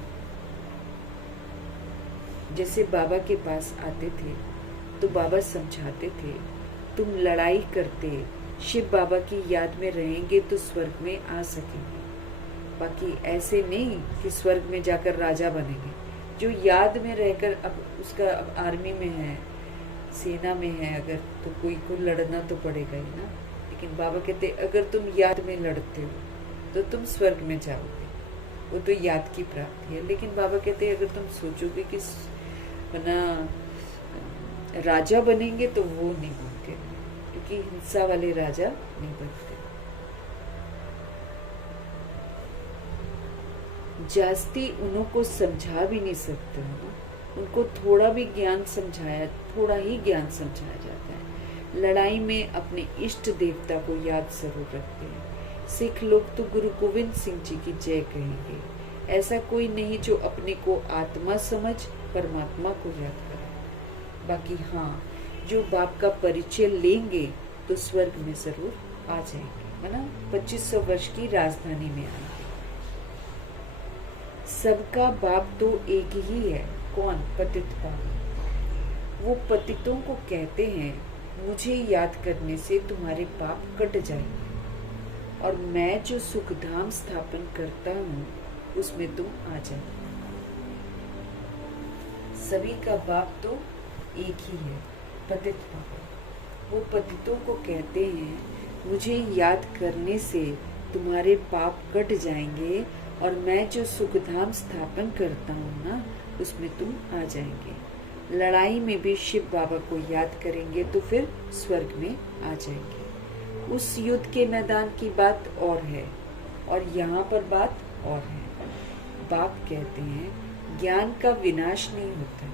जैसे बाबा के पास आते थे तो बाबा समझाते थे, तुम लड़ाई करते शिव बाबा की याद में रहेंगे तो स्वर्ग में आ सकेंगे। बाकी ऐसे नहीं कि स्वर्ग में जाकर राजा बनेंगे। जो याद में रहकर, अब उसका अब आर्मी में है, सेना में है, अगर तो कोई को लड़ना तो पड़ेगा ही ना। लेकिन बाबा कहते अगर तुम याद में लड़ते हो तो तुम स्वर्ग में जाओगे, वो तो याद की प्राप्ति है। लेकिन बाबा कहते अगर तुम सोचोगे कि बना राजा बनेंगे तो वो नहीं बनते, क्योंकि हिंसा वाले राजा नहीं बनते। जास्ती उन्हों को समझा भी नहीं सकते हो ना, उनको थोड़ा भी ज्ञान समझाया, थोड़ा ही ज्ञान समझाया जाता है। लड़ाई में अपने इष्ट देवता को याद जरूर रखते हैं। सिख लोग तो गुरु गोविंद सिंह जी की जय कहेंगे। ऐसा कोई नहीं जो अपने को आत्मा समझ परमात्मा को याद करे। बाकी हाँ, जो बाप का परिचय लेंगे तो स्वर्ग में जरूर आ जाएंगे, है ना। 2500 वर्ष की राजधानी में आएंगे। सबका बाप तो एक ही है। कौन? पतित पावन। वो पतितों को कहते हैं मुझे याद करने से तुम्हारे पाप कट जाएंगे, और मैं जो सुखधाम स्थापन करता हूँ उसमें तुम आ जाओ। सभी का बाप तो एक ही है, पतित पावन। वो पतितों को कहते हैं मुझे याद करने से तुम्हारे पाप कट जाएंगे, और मैं जो सुखधाम स्थापन करता हूँ ना उसमें तुम आ जाएंगे। लड़ाई में भी शिव बाबा को याद करेंगे तो फिर स्वर्ग में आ जाएंगे। उस युद्ध के मैदान की बात और है, और यहाँ पर बात और है। बाप कहते हैं ज्ञान का विनाश नहीं होता।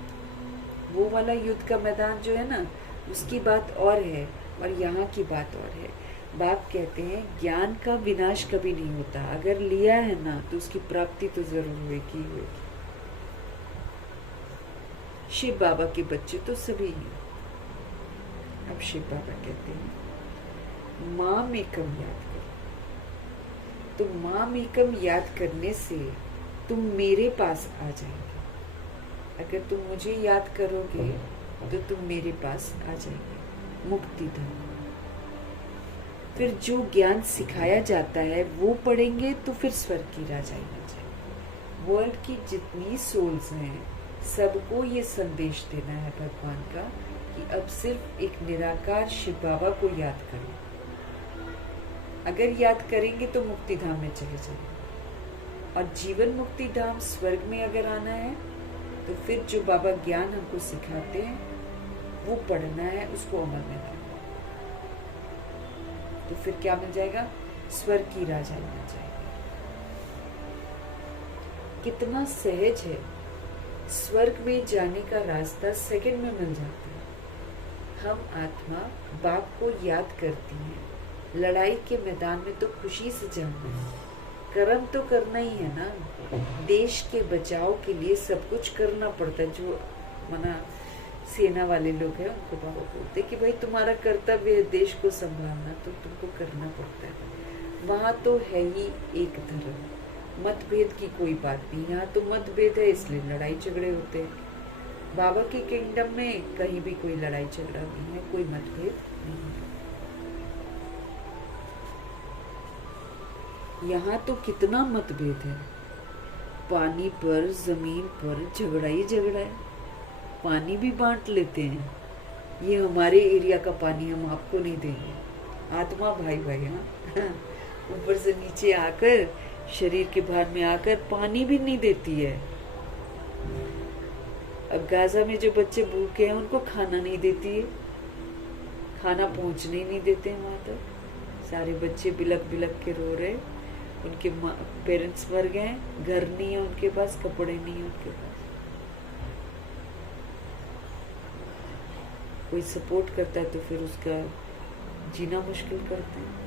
वो वाला युद्ध का मैदान जो है ना, उसकी बात और है, और यहाँ की बात और है। बाप कहते हैं ज्ञान का विनाश कभी नहीं होता। अगर लिया है ना तो उसकी प्राप्ति तो जरूर होगी होगी। शिव बाबा के बच्चे तो सभी हैं। अब शिव बाबा कहते हैं माम एकम याद करो। तो माम एकम याद करने से तुम मेरे पास आ जाएंगे। अगर तुम मुझे याद करोगे तो तुम मेरे पास आ जाएंगे, मुक्ति धाम। फिर जो ज्ञान सिखाया जाता है वो पढ़ेंगे तो फिर स्वर्ग की राजाई बन जाएंगे। वर्ल्ड की जितनी सोल्स हैं सबको ये संदेश देना है भगवान का कि अब सिर्फ एक निराकार शिव बाबा को याद करो। अगर याद करेंगे तो मुक्ति धाम में चले जाएंगे, और जीवन मुक्ति धाम स्वर्ग में अगर आना है तो फिर जो बाबा ज्ञान हमको सिखाते हैं वो पढ़ना है, उसको अमल में लाना। तो फिर क्या मिल जाएगा? स्वर्ग की राजाई मिल जाएगी। कितना सहज है। स्वर्ग में जाने का रास्ता सेकंड में मिल जाता है। हम आत्मा बाप को याद करती है। लड़ाई के मैदान में तो खुशी से जाना है, कर्म तो करना ही है ना। देश के बचाव के लिए सब कुछ करना पड़ता है। जो मना सेना वाले लोग हैं उनको बाबा बोलते कि भाई तुम्हारा कर्तव्य है देश को संभालना, तो तुमको करना पड़ता है। वहाँ तो है ही एक धर्म, मतभेद की कोई बात नहीं। यहाँ तो मतभेद है इसलिए लड़ाई झगड़े होते हैं। बाबा के किंगडम में कहीं भी कोई लड़ाई झगड़ा नहीं है, कोई मतभेद नहीं है। यहाँ तो कितना मतभेद है। पानी पर, जमीन पर झगड़ा ही झगड़ा है। पानी भी बांट लेते हैं, ये हमारे एरिया का पानी हम आपको नहीं देंगे। आत्मा भाई भाई, हाँ ऊपर से नीचे आकर शरीर के भार में आकर पानी भी नहीं देती है। अब गाजा में जो बच्चे भूखे हैं उनको खाना नहीं देती है, खाना पहुंचने ही नहीं देते हैं वहां तक। सारे बच्चे बिलक बिलक के रो रहे, उनके पेरेंट्स मर गए, घर नहीं है उनके पास, कपड़े नहीं है उनके पास, कोई सपोर्ट करता है तो फिर उसका जीना मुश्किल करते हैं।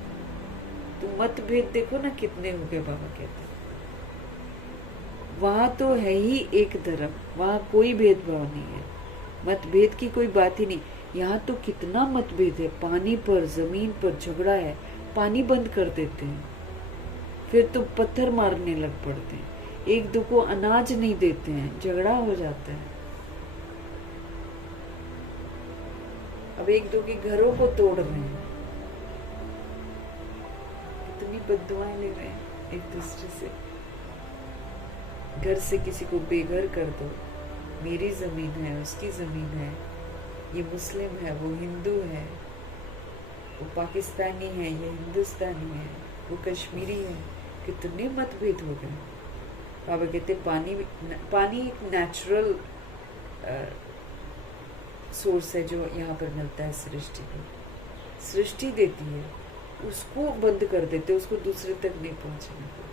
तो मतभेद देखो ना कितने हो गए, बाबा कहते हैं। वहां तो है ही एक धर्म, वहां कोई भेदभाव नहीं है, मतभेद की कोई बात ही नहीं। यहाँ तो कितना मतभेद है, पानी पर, जमीन पर झगड़ा है, पानी बंद कर देते हैं, फिर तो पत्थर मारने लग पड़ते हैं, एक दो को अनाज नहीं देते हैं, झगड़ा हो जाता है। अब एक दो के घरों को तोड़ रहे हैं, इतनी बद्दुआएं ले रहे हैं एक दूसरे से। घर से किसी को बेघर कर दो, मेरी जमीन है, उसकी जमीन है, ये मुस्लिम है, वो हिंदू है, वो पाकिस्तानी है, ये हिंदुस्तानी है, वो कश्मीरी है, कितने मतभेद हो गए। बाबा कहते पानी एक नेचुरल सोर्स है जो यहाँ पर मिलता है सृष्टि को, सृष्टि देती है, उसको बंद कर देते, उसको दूसरे तक नहीं पहुंचने को।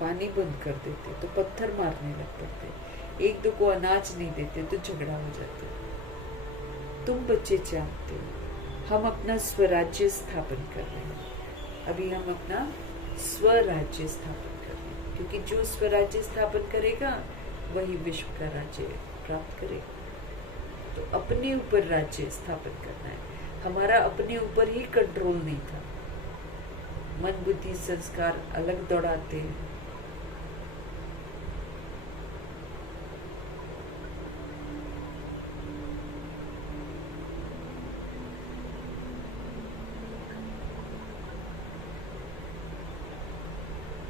पानी बंद कर देते तो पत्थर मारने लग पड़ते, एक दो को अनाज नहीं देते तो झगड़ा हो जाता। तुम बच्चे जानते हो हम अपना स्वराज्य स्थापन कर रहे हैं, अभी हम अपना स्वराज्य स्थापन कर रहे हैं, क्योंकि जो स्वराज्य स्थापन करेगा वही विश्व का राज्य प्राप्त करेगा। तो अपने ऊपर राज्य स्थापन करना है, हमारा अपने ऊपर ही कंट्रोल नहीं था। मन बुद्धि संस्कार अलग दौड़ाते हैं,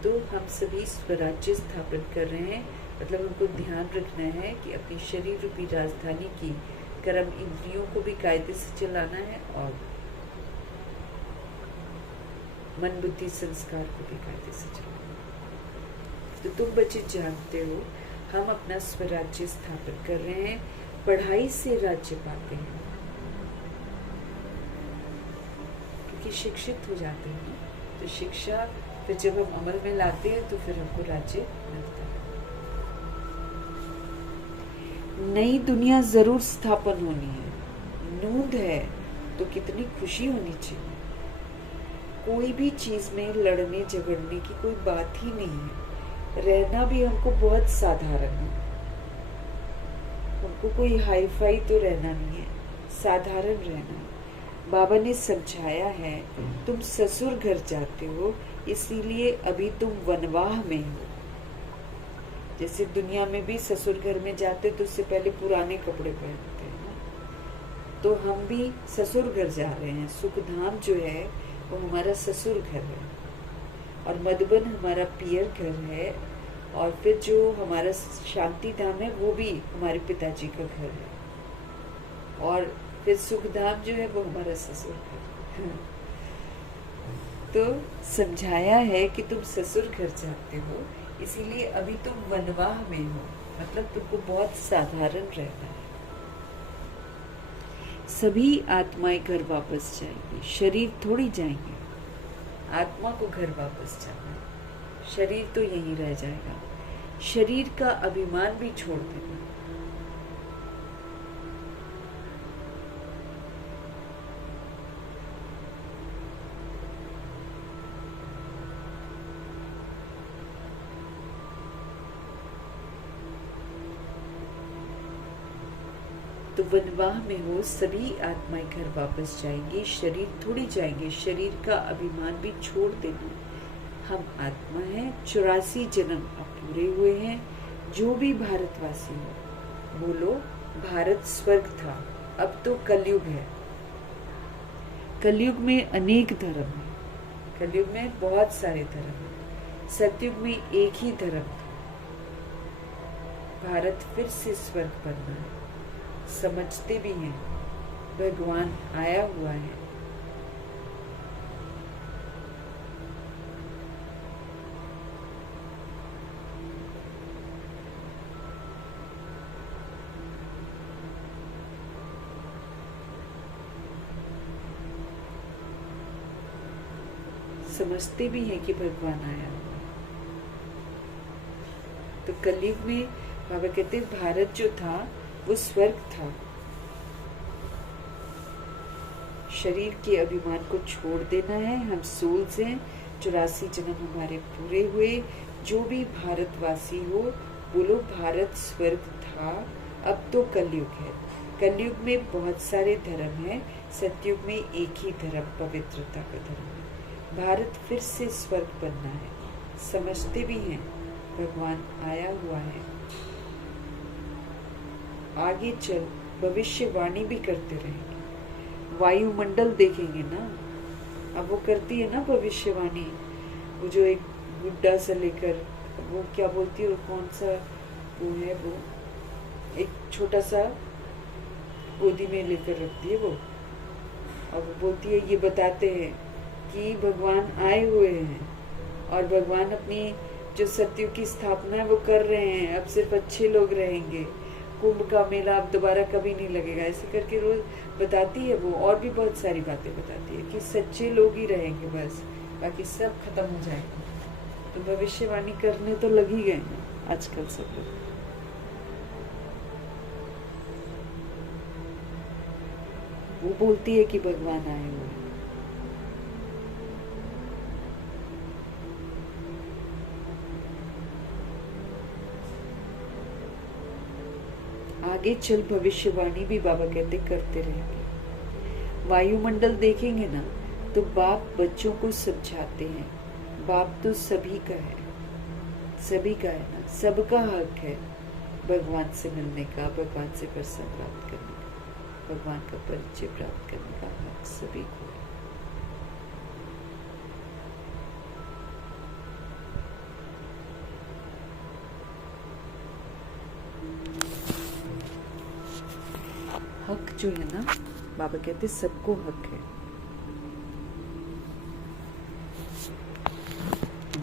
तो हम सभी स्वराज्य स्थापन कर रहे हैं। मतलब हमको ध्यान रखना है कि अपनी शरीर रूपी राजधानी की कर्म इंद्रियों को भी कायदे से चलाना है और मन बुद्धि संस्कार को भी कायदे से चलाना है। तो तुम बच्चे जानते हो हम अपना स्वराज्य स्थापन कर रहे हैं, पढ़ाई से राज्य पाते हैं, क्योंकि शिक्षित हो जाते हैं। तो शिक्षा फिर जब हम अमल में लाते हैं तो फिर हमको राज्य मिलता है। नई दुनिया जरूर स्थापन होनी है, नूंद है तो कितनी खुशी होनी चाहिए। कोई भी चीज में लड़ने झगड़ने की कोई बात ही नहीं है, रहना भी हमको बहुत साधारण है, हमको कोई हाई फाई तो रहना नहीं है, साधारण रहना है। बाबा ने समझाया है तुम ससुर घर जाते हो इसीलिए अभी तुम वनवाह में हो। जैसे दुनिया में भी ससुर घर में जाते तो उससे पहले पुराने कपड़े पहनते हैं ना, तो हम भी ससुर घर जा रहे हैं। सुखधाम जो है वो हमारा ससुर घर है और मधुबन हमारा पियर घर है, और फिर जो हमारा शांति धाम है वो भी हमारे पिताजी का घर है, और फिर सुखधाम जो है वो हमारा ससुर घर है। तो समझाया है कि तुम ससुर घर जाते हो इसीलिए अभी तुम वनवाह में हो, मतलब तुमको बहुत साधारण रहना है। सभी आत्माएं घर वापस जाएंगी, शरीर थोड़ी जाएंगे। आत्मा को घर वापस जाना है, शरीर तो यहीं रह जाएगा। शरीर का अभिमान भी छोड़ देना। तो वनवाह में हो, सभी आत्माएं घर वापस जाएंगी, शरीर थोड़ी जाएंगे। शरीर का अभिमान भी छोड़ देना। हम आत्मा हैं, 84 जन्म अब पूरे हुए हैं। जो भी भारतवासी हो बोलो भारत स्वर्ग था, अब तो कलयुग है। कलयुग में अनेक धर्म है, कलयुग में बहुत सारे धर्म है, सतयुग में एक ही धर्म था। भारत फिर से स्वर्ग बनना है, समझते भी हैं भगवान आया हुआ है। समझते भी हैं कि भगवान आया हुआ है। तो कलयुग में बाबा कहते भारत जो था वो स्वर्ग था। शरीर के अभिमान को छोड़ देना है। हम सोल्स हैं, 84 जन्म हमारे पूरे हुए। जो भी भारतवासी हो बोलो भारत स्वर्ग था, अब तो कलयुग है। कलयुग में बहुत सारे धर्म हैं, सतयुग में एक ही धर्म पवित्रता का धर्म है। भारत फिर से स्वर्ग बनना है। समझते भी हैं भगवान आया हुआ है। आगे चल भविष्यवाणी भी करते रहेंगे। वायुमंडल देखेंगे ना, अब वो करती है ना भविष्यवाणी। वो जो एक गुड्डा से लेकर वो क्या बोलती है, वो कौन सा वो है, वो एक छोटा सा गोदी में लेकर रखती है वो, और वो बोलती है ये बताते हैं कि भगवान आए हुए हैं और भगवान अपनी जो सत्युग की स्थापना है वो कर रहे हैं। अब सिर्फ अच्छे लोग रहेंगे, कुंभ का मेला अब दोबारा कभी नहीं लगेगा, ऐसे करके रोज बताती है वो। और भी बहुत सारी बातें बताती है कि सच्चे लोग ही रहेंगे बस, बाकी सब खत्म हो जाएगा। तो भविष्यवाणी करने तो लग ही गए हैं आजकल सब लोग। वो बोलती है कि भगवान आए हुए हैं। आगे चल भविष्यवाणी भी बाबा कहते करते रहेंगे। वायुमंडल देखेंगे ना तो बाप बच्चों को समझाते हैं, बाप तो सभी का है, सभी का है ना, सबका हक है भगवान से मिलने का, भगवान से प्रसाद प्राप्त करने का, भगवान का परिचय प्राप्त करने का हक सभी को है। हक जो है ना, बाबा कहते सबको हक है।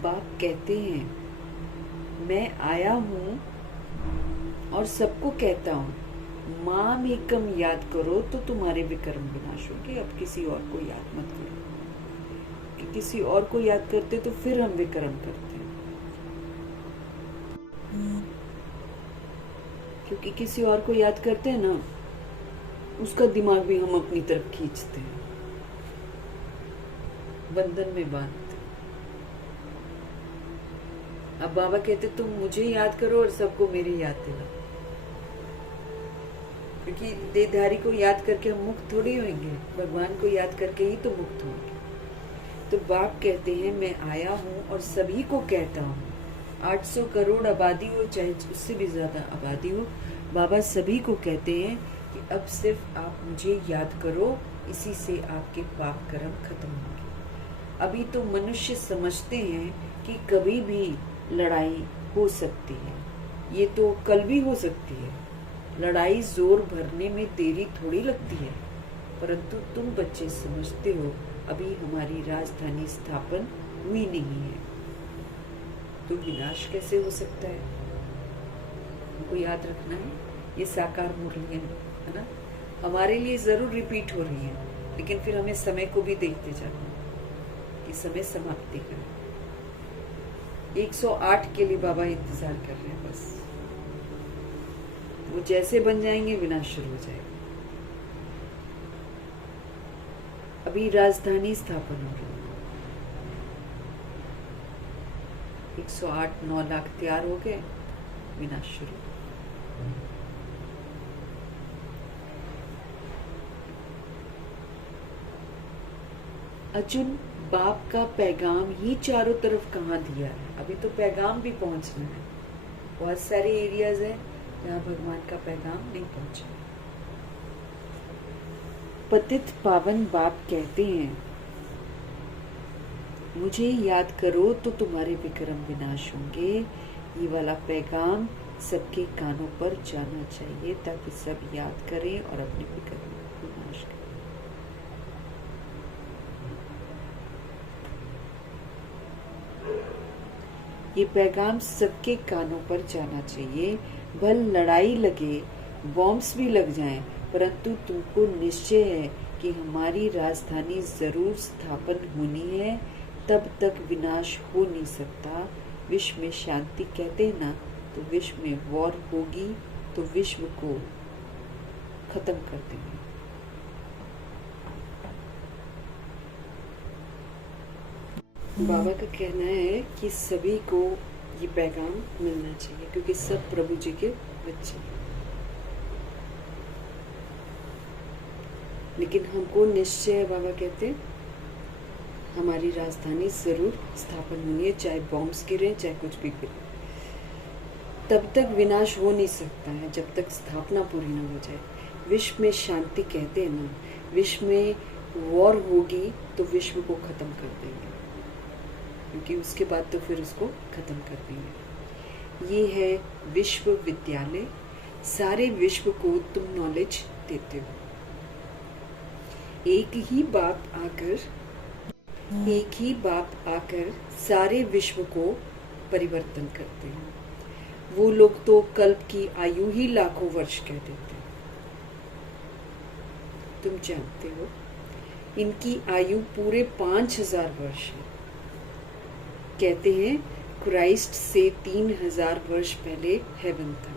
बाप कहते हैं मैं आया हूं और सबको कहता हूं माम एकम याद करो तो तुम्हारे विकर्म विनाश होंगे। अब किसी और को याद मत करो, कि किसी और को याद करते तो फिर हम विकर्म करते हैं, क्योंकि किसी और को याद करते हैं ना, उसका दिमाग भी हम अपनी तरफ खींचते हैं, बंधन में बांधते। अब बाबा कहते तुम मुझे याद करो और सबको मेरी याद दिलाओ, क्योंकि देहधारी को याद करके हम मुक्त थोड़ी होंगे, भगवान को याद करके ही तो मुक्त होंगे। तो बाप कहते हैं मैं आया हूं और सभी को कहता हूं, 800 करोड़ आबादी हो चाहे उससे भी ज्यादा आबादी हो, बाबा सभी को कहते हैं कि अब सिर्फ आप मुझे याद करो, इसी से आपके पाप कर्म खत्म होंगे। अभी तो मनुष्य समझते हैं कि कभी भी लड़ाई हो सकती है, ये तो कल भी हो सकती है। लड़ाई जोर भरने में देरी थोड़ी लगती है, परंतु तुम बच्चे समझते हो अभी हमारी राजधानी स्थापन हुई नहीं है, तो विनाश कैसे हो सकता है। हमको याद रखना है ये साकार मुरलियां है ना, हमारे लिए जरूर रिपीट हो रही है, लेकिन फिर हमें समय को भी देखते जाना है कि समय समाप्ति का है। 108 के लिए बाबा इंतजार कर रहे हैं, बस वो जैसे बन जाएंगे विनाश शुरू हो जाएगा। अभी राजधानी स्थापन हो रही है, 108 9 लाख तैयार हो गए, विनाश शुरू। अर्जुन बाप का पैगाम ही चारों तरफ कहाँ दिया है, अभी तो पैगाम भी पहुंचना है। बहुत सारे एरियाज हैं जहाँ भगवान का पैगाम नहीं पहुंचा। पतित पावन बाप कहते हैं मुझे याद करो तो तुम्हारे विक्रम विनाश होंगे। ये वाला पैगाम सबके कानों पर जाना चाहिए ताकि सब याद करें और अपने विक्रम विनाश करें। ये पैगाम सबके कानों पर जाना चाहिए। भल लड़ाई लगे, बॉम्ब्स भी लग जाएं, परंतु तुमको निश्चय है कि हमारी राजधानी जरूर स्थापन होनी है, तब तक विनाश हो नहीं सकता। विश्व में शांति कहते हैं ना, तो विश्व में वॉर होगी तो विश्व को खत्म कर देंगे। बाबा का कहना है कि सभी को ये पैगाम मिलना चाहिए, क्योंकि सब प्रभु जी के बच्चे हैं। लेकिन हमको निश्चय है, बाबा कहते हैं, हमारी राजधानी जरूर स्थापन होनी है, चाहे बॉम्ब्स गिरे, चाहे कुछ भी गिरे। तब तक विनाश हो नहीं सकता है जब तक स्थापना पूरी ना हो जाए। विश्व में शांति कहते हैं ना, विश्व में वॉर होगी तो विश्व को खत्म कर देंगे, क्योंकि उसके बाद तो फिर उसको खत्म कर देंगे। ये है विश्वविद्यालय, सारे विश्व को तुम नॉलेज देते हो। एक ही बाप आकर सारे विश्व को परिवर्तन करते हैं। वो लोग तो कल्प की आयु ही लाखों वर्ष कह देते हैं। तुम जानते हो इनकी आयु पूरे 5000 वर्ष है। कहते हैं क्राइस्ट से 3000 वर्ष पहले हेवन था।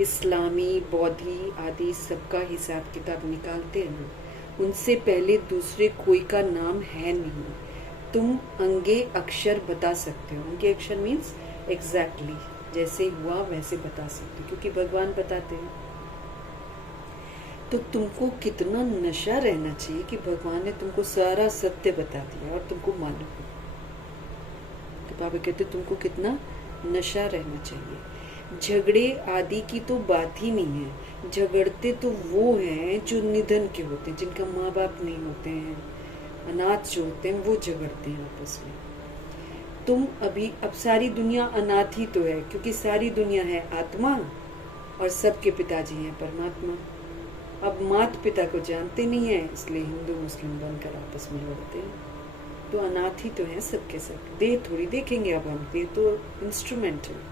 इस्लामी, बौद्धी आदि सबका हिसाब किताब निकालते हैं ना, उनसे पहले दूसरे कोई का नाम है नहीं। तुम अंगे अक्षर बता सकते हो। अंगे अक्षर मीन्स एग्जैक्टली जैसे हुआ वैसे बता सकते हो, क्योंकि भगवान बताते हैं। तो तुमको कितना नशा रहना चाहिए कि भगवान ने तुमको सारा सत्य बता दिया और तुमको मालूम है। तो बाबा कहते तुमको कितना नशा रहना चाहिए। झगड़े आदि की तो बात ही नहीं है। झगड़ते तो वो हैं जो निधन के होते हैं, जिनका माँ बाप नहीं होते हैं, अनाथ जो होते हैं, वो झगड़ते हैं आपस में। तुम अभी अब सारी दुनिया अनाथ ही तो है, क्योंकि सारी दुनिया है आत्मा और सबके पिताजी हैं परमात्मा। अब माता पिता को जानते नहीं है, इसलिए हिंदू मुस्लिम बनकर आपस में लड़ते हैं। तो अनाथ ही तो हैं सबके सब। देह थोड़ी देखेंगे अब हम, देह तो इंस्ट्रूमेंट है।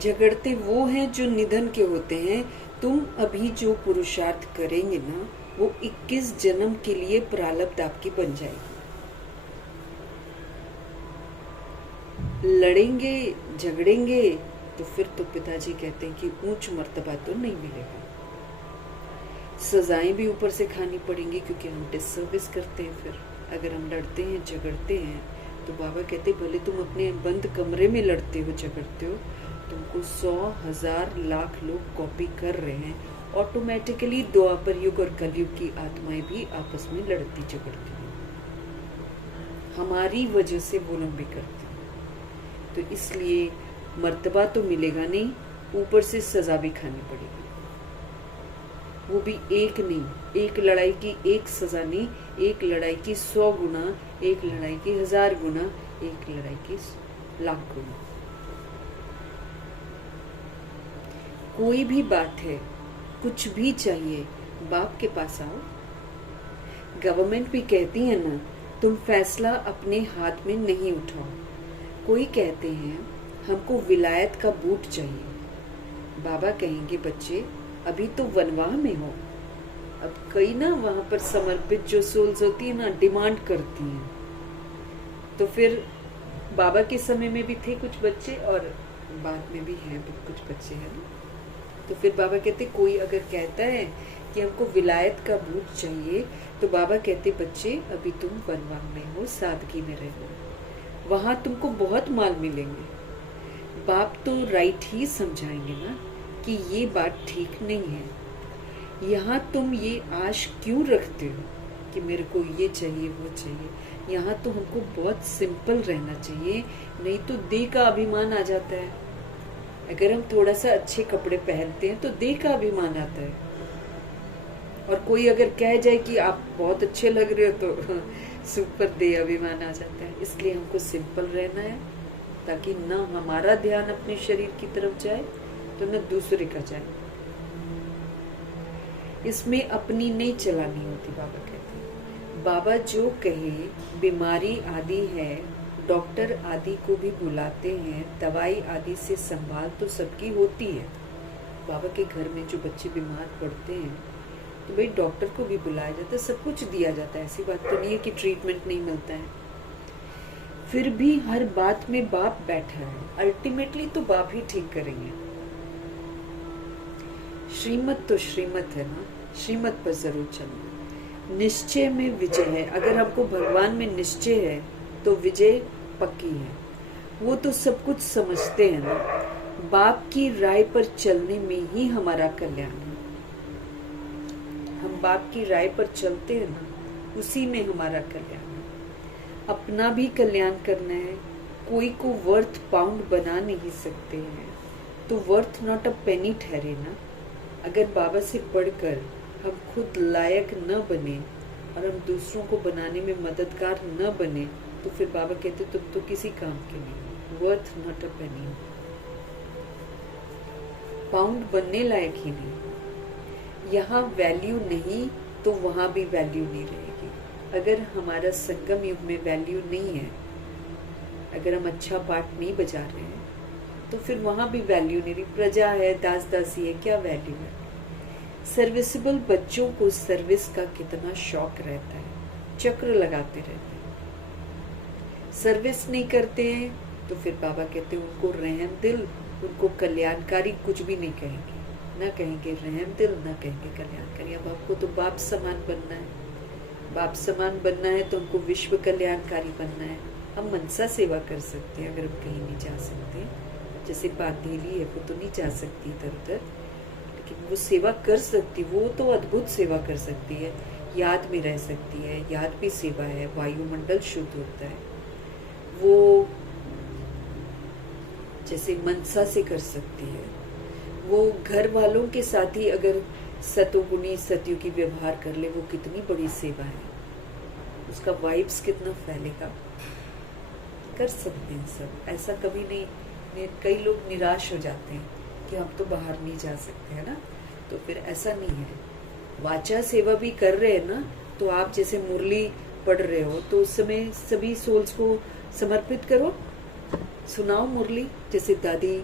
झगड़ते वो हैं जो निधन के होते हैं। तुम अभी जो पुरुषार्थ करेंगे ना, वो 21 जन्म के लिए प्रारब्ध आपकी बन जाएगी। लड़ेंगे, झगड़ेंगे तो फिर तो पिताजी कहते हैं कि ऊंच मर्तबा तो नहीं मिलेगा। सजाएं भी ऊपर से खानी पड़ेंगी, क्योंकि हम डिसर्विस करते हैं। फिर अगर हम लड़ते हैं, झगड़ते हैं, तो बाबा कहते भले तुम अपने बंद कमरे में लड़ते हो, झगड़ते हो, तुमको 100, 1000, लाख लोग कॉपी कर रहे हैं। ऑटोमेटिकली द्वापर युग और कलयुग की आत्माएं भी आपस में लड़ती झगड़ती हैं, हमारी वजह से वो लोग भी करते हैं। तो इसलिए मर्तबा तो मिलेगा नहीं, ऊपर से सजा भी खानी पड़ेगी। वो भी एक नहीं, एक लड़ाई की एक सजा नहीं, एक लड़ाई की 100 गुना, एक लड़ाई की 1000 गुना, एक लड़ाई की लाख गुना। कोई भी बात है, कुछ भी चाहिए, बाप के पास आओ। गवर्नमेंट भी कहती है ना, तुम फैसला अपने हाथ में नहीं उठाओ। कोई कहते हैं हमको विलायत का बूट चाहिए। बाबा कहेंगे बच्चे अभी तो वनवाह में हो। अब कई ना वहां पर समर्पित जो सोल्स होती है ना, डिमांड करती हैं। तो फिर बाबा के समय में भी थे कुछ बच्चे और बाद में भी हैं कुछ बच्चे हैं ना। तो फिर बाबा कहते कोई अगर कहता है कि हमको विलायत का बूट चाहिए, तो बाबा कहते बच्चे अभी तुम वनवाह में हो, सादगी में रहना, वहां तुमको बहुत माल मिलेंगे। बाप तो राइट ही समझाएंगे ना कि ये बात ठीक नहीं है। यहाँ तुम ये आश क्यों रखते हो कि मेरे को ये चाहिए वो चाहिए। यहाँ तो हमको बहुत सिंपल रहना चाहिए, नहीं तो देह का अभिमान आ जाता है। अगर हम थोड़ा सा अच्छे कपड़े पहनते हैं तो देह का अभिमान आता है, और कोई अगर कह जाए कि आप बहुत अच्छे लग रहे हो तो सुपर देह अभिमान आ जाता है। इसलिए हमको सिंपल रहना है, ताकि ना हमारा ध्यान अपने शरीर की तरफ जाए तो न दूसरे का जाए। इसमें अपनी नहीं चलानी होती। बाबा कहते हैं बाबा जो कहे बीमारी आदि है, डॉक्टर आदि को भी बुलाते हैं, दवाई आदि से संभाल तो सबकी होती है। बाबा के घर में जो बच्चे बीमार पड़ते हैं तो भाई डॉक्टर को भी बुलाया जाता है, सब कुछ दिया जाता है। ऐसी बात तो नहीं है कि ट्रीटमेंट नहीं मिलता है। फिर भी हर बात में बाप बैठा है, अल्टीमेटली तो बाप ही ठीक करेंगे। श्रीमत तो श्रीमत है ना, श्रीमत पर जरूर चलना। निश्चय में विजय है। अगर हमको भगवान में निश्चय है तो विजय पक्की है। वो तो सब कुछ समझते हैं ना। बाप की राय पर चलने में ही हमारा कल्याण है। हम बाप की राय पर चलते हैं ना, उसी में हमारा कल्याण है। अपना भी कल्याण करना है। कोई को वर्थ पाउंड बना नहीं सकते हैं तो वर्थ नॉट अ पेनी ठहरे ना। अगर बाबा से बढ़कर हम खुद लायक न बने और हम दूसरों को बनाने में मददगार न बने तो फिर बाबा कहते तुम तो किसी काम के नहीं, worth not a Penney. Pound बनने लायक ही नहीं। यहाँ वैल्यू नहीं तो वहां भी वैल्यू नहीं रहेगी। अगर हमारा संगम युग में वैल्यू नहीं है, अगर हम अच्छा पाठ नहीं बजा रहे हैं तो फिर वहां भी वैल्यू नहीं रही। प्रजा है, दास दासी है, क्या वैल्यू है। सर्विसेबल बच्चों को सर्विस का कितना शौक रहता है, चक्र लगाते रहते हैं। सर्विस नहीं करते हैं तो फिर बाबा कहते हैं उनको रहम दिल, उनको कल्याणकारी कुछ भी नहीं कहेंगे। ना कहेंगे रहम दिल, ना कहेंगे कल्याणकारी। अब आपको तो बाप समान बनना है। बाप समान बनना है तो हमको विश्व कल्याणकारी बनना है। हम मनसा सेवा कर सकते हैं अगर हम कहीं नहीं जा सकते। जैसे बांधेली है, वो तो नहीं जा सकती इधर उधर, लेकिन वो सेवा कर सकती, वो तो अद्भुत सेवा कर सकती है। याद में रह सकती है, याद भी सेवा है। वायुमंडल शुद्ध होता है, वो जैसे मनसा से कर सकती है। वो घर वालों के साथ ही अगर सतोगुणी सतयुगी व्यवहार कर ले, वो कितनी बड़ी सेवा है। उसका वाइब्स कितना फैलेगा। कर सकते हैं सब, ऐसा कभी नहीं। कई लोग निराश हो जाते हैं कि हम तो बाहर नहीं जा सकते, है ना। तो फिर ऐसा नहीं है। वाचा सेवा भी कर रहे हैं ना, तो आप जैसे मुरली पढ़ रहे हो तो उस समय सभी सोल्स को समर्पित करो, सुनाओ मुरली। जैसे दादी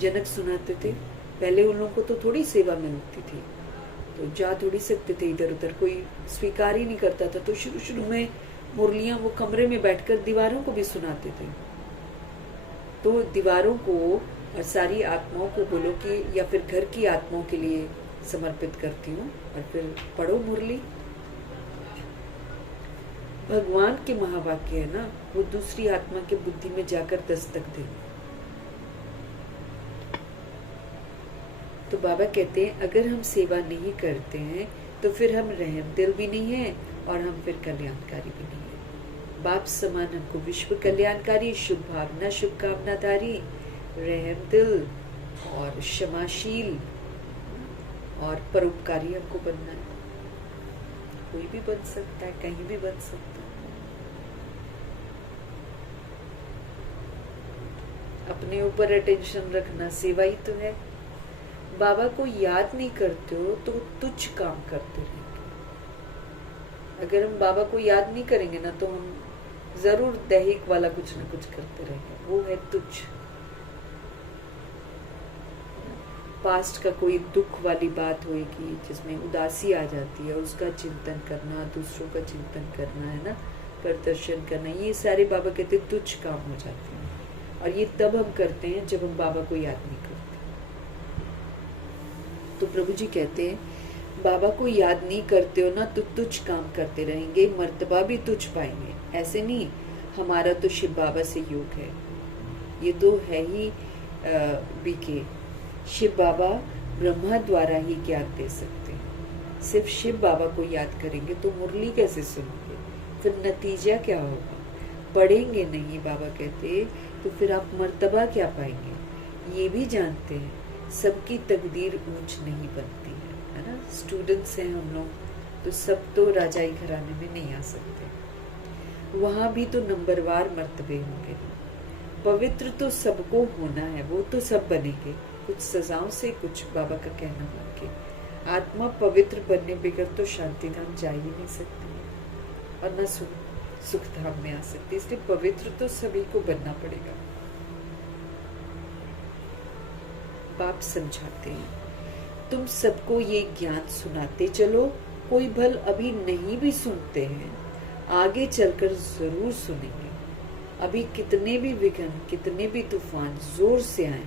जनक सुनाते थे, पहले उन लोगों को तो थोड़ी सेवा मिलती थी, तो जा थोड़ी सकते थे इधर उधर, कोई स्वीकार ही नहीं करता था। तो शुरू शुरू में मुरलियां वो कमरे में बैठकर दीवारों को भी सुनाते थे। तो दीवारों को और सारी आत्माओं को बोलो कि या फिर घर की आत्माओं के लिए समर्पित करती हूँ, और फिर पढ़ो मुरली। भगवान के महावाक्य है ना, वो दूसरी आत्मा के बुद्धि में जाकर दस्तक दे। तो बाबा कहते हैं अगर हम सेवा नहीं करते हैं तो फिर हम रहम दिल भी नहीं है और हम फिर कल्याणकारी भी नहीं है। बाप समान हमको विश्व कल्याणकारी, शुभ भावना, शुभकामनाधारी, रहम दिल और क्षमाशील और परोपकारी हमको बनना है। कोई भी बन सकता है, कहीं भी बन सकता है। अपने ऊपर अटेंशन रखना सेवा ही तो है। बाबा को याद नहीं करते हो तो तुच्छ काम करते रहेंगे। अगर हम बाबा को याद नहीं करेंगे ना तो हम जरूर दैहिक वाला कुछ ना कुछ करते रहेंगे, वो है तुच्छ। पास्ट का कोई दुख वाली बात होगी जिसमें उदासी आ जाती है, उसका चिंतन करना, दूसरों का चिंतन करना, है ना, प्रदर्शन करना, ये सारे बाबा कहते तुच्छ काम हो जाते हैं। और ये तब हम करते हैं जब हम बाबा को याद नहीं करते। तो प्रभु जी कहते हैं बाबा को याद नहीं करते हो ना तो तुच्छ काम करते रहेंगे, मर्तबा भी तुच्छ पाएंगे। ऐसे नहीं, हमारा तो शिव बाबा से योग है, ये तो है ही बीके। शिव बाबा ब्रह्मा द्वारा ही ज्ञान दे सकते हैं। सिर्फ शिव बाबा को याद करेंगे तो मुरली कैसे सुनोगे, फिर नतीजा क्या होगा। पढ़ेंगे नहीं बाबा कहते तो फिर आप मर्तबा क्या पाएंगे। ये भी जानते हैं सबकी तकदीर ऊंच नहीं बनती है ना। स्टूडेंट्स हैं हम लोग, तो सब तो राजाई घराने में नहीं आ सकते। वहां भी तो नंबरवार मर्तबे होंगे। पवित्र तो सबको होना है, वो तो सब बनेंगे, कुछ सजाओं से, कुछ बाबा का कहना मान के। आत्मा पवित्र बनने बगैर तो शांति धाम जा ही नहीं सकती है। और न सुख धाम में आ सकते। इसलिए पवित्र तो सभी को बनना पड़ेगा। बाप समझाते हैं, तुम सबको ये ज्ञान सुनाते चलो, कोई भल अभी नहीं भी सुनते हैं, आगे चलकर जरूर सुनेंगे। अभी कितने भी विघ्न, कितने भी तूफान जोर से आए,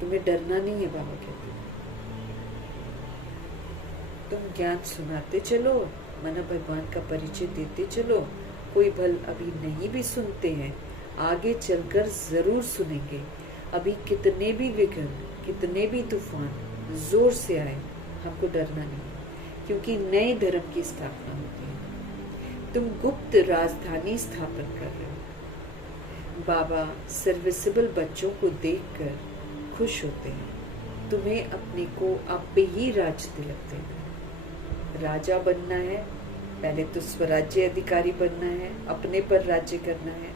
तुम्हें डरना नहीं है। बाबा कहते हैं तुम ज्ञान सुनाते चलो, माना भगवान का परिचय देते चलो, कोई भल अभी नहीं भी सुनते हैं, आगे चलकर जरूर सुनेंगे। अभी कितने भी विघ्न, कितने भी तूफान जोर से आए, हमको डरना नहीं है, क्योंकि नए धर्म की स्थापना होती है। तुम गुप्त राजधानी स्थापन कर रहे हो। बाबा सर्विसेबल बच्चों को देखकर खुश होते हैं। तुम्हें अपने को आप पे ही राज तिलक देना। राजा बनना है, पहले तो स्वराज्य अधिकारी बनना है, अपने पर राज्य करना है,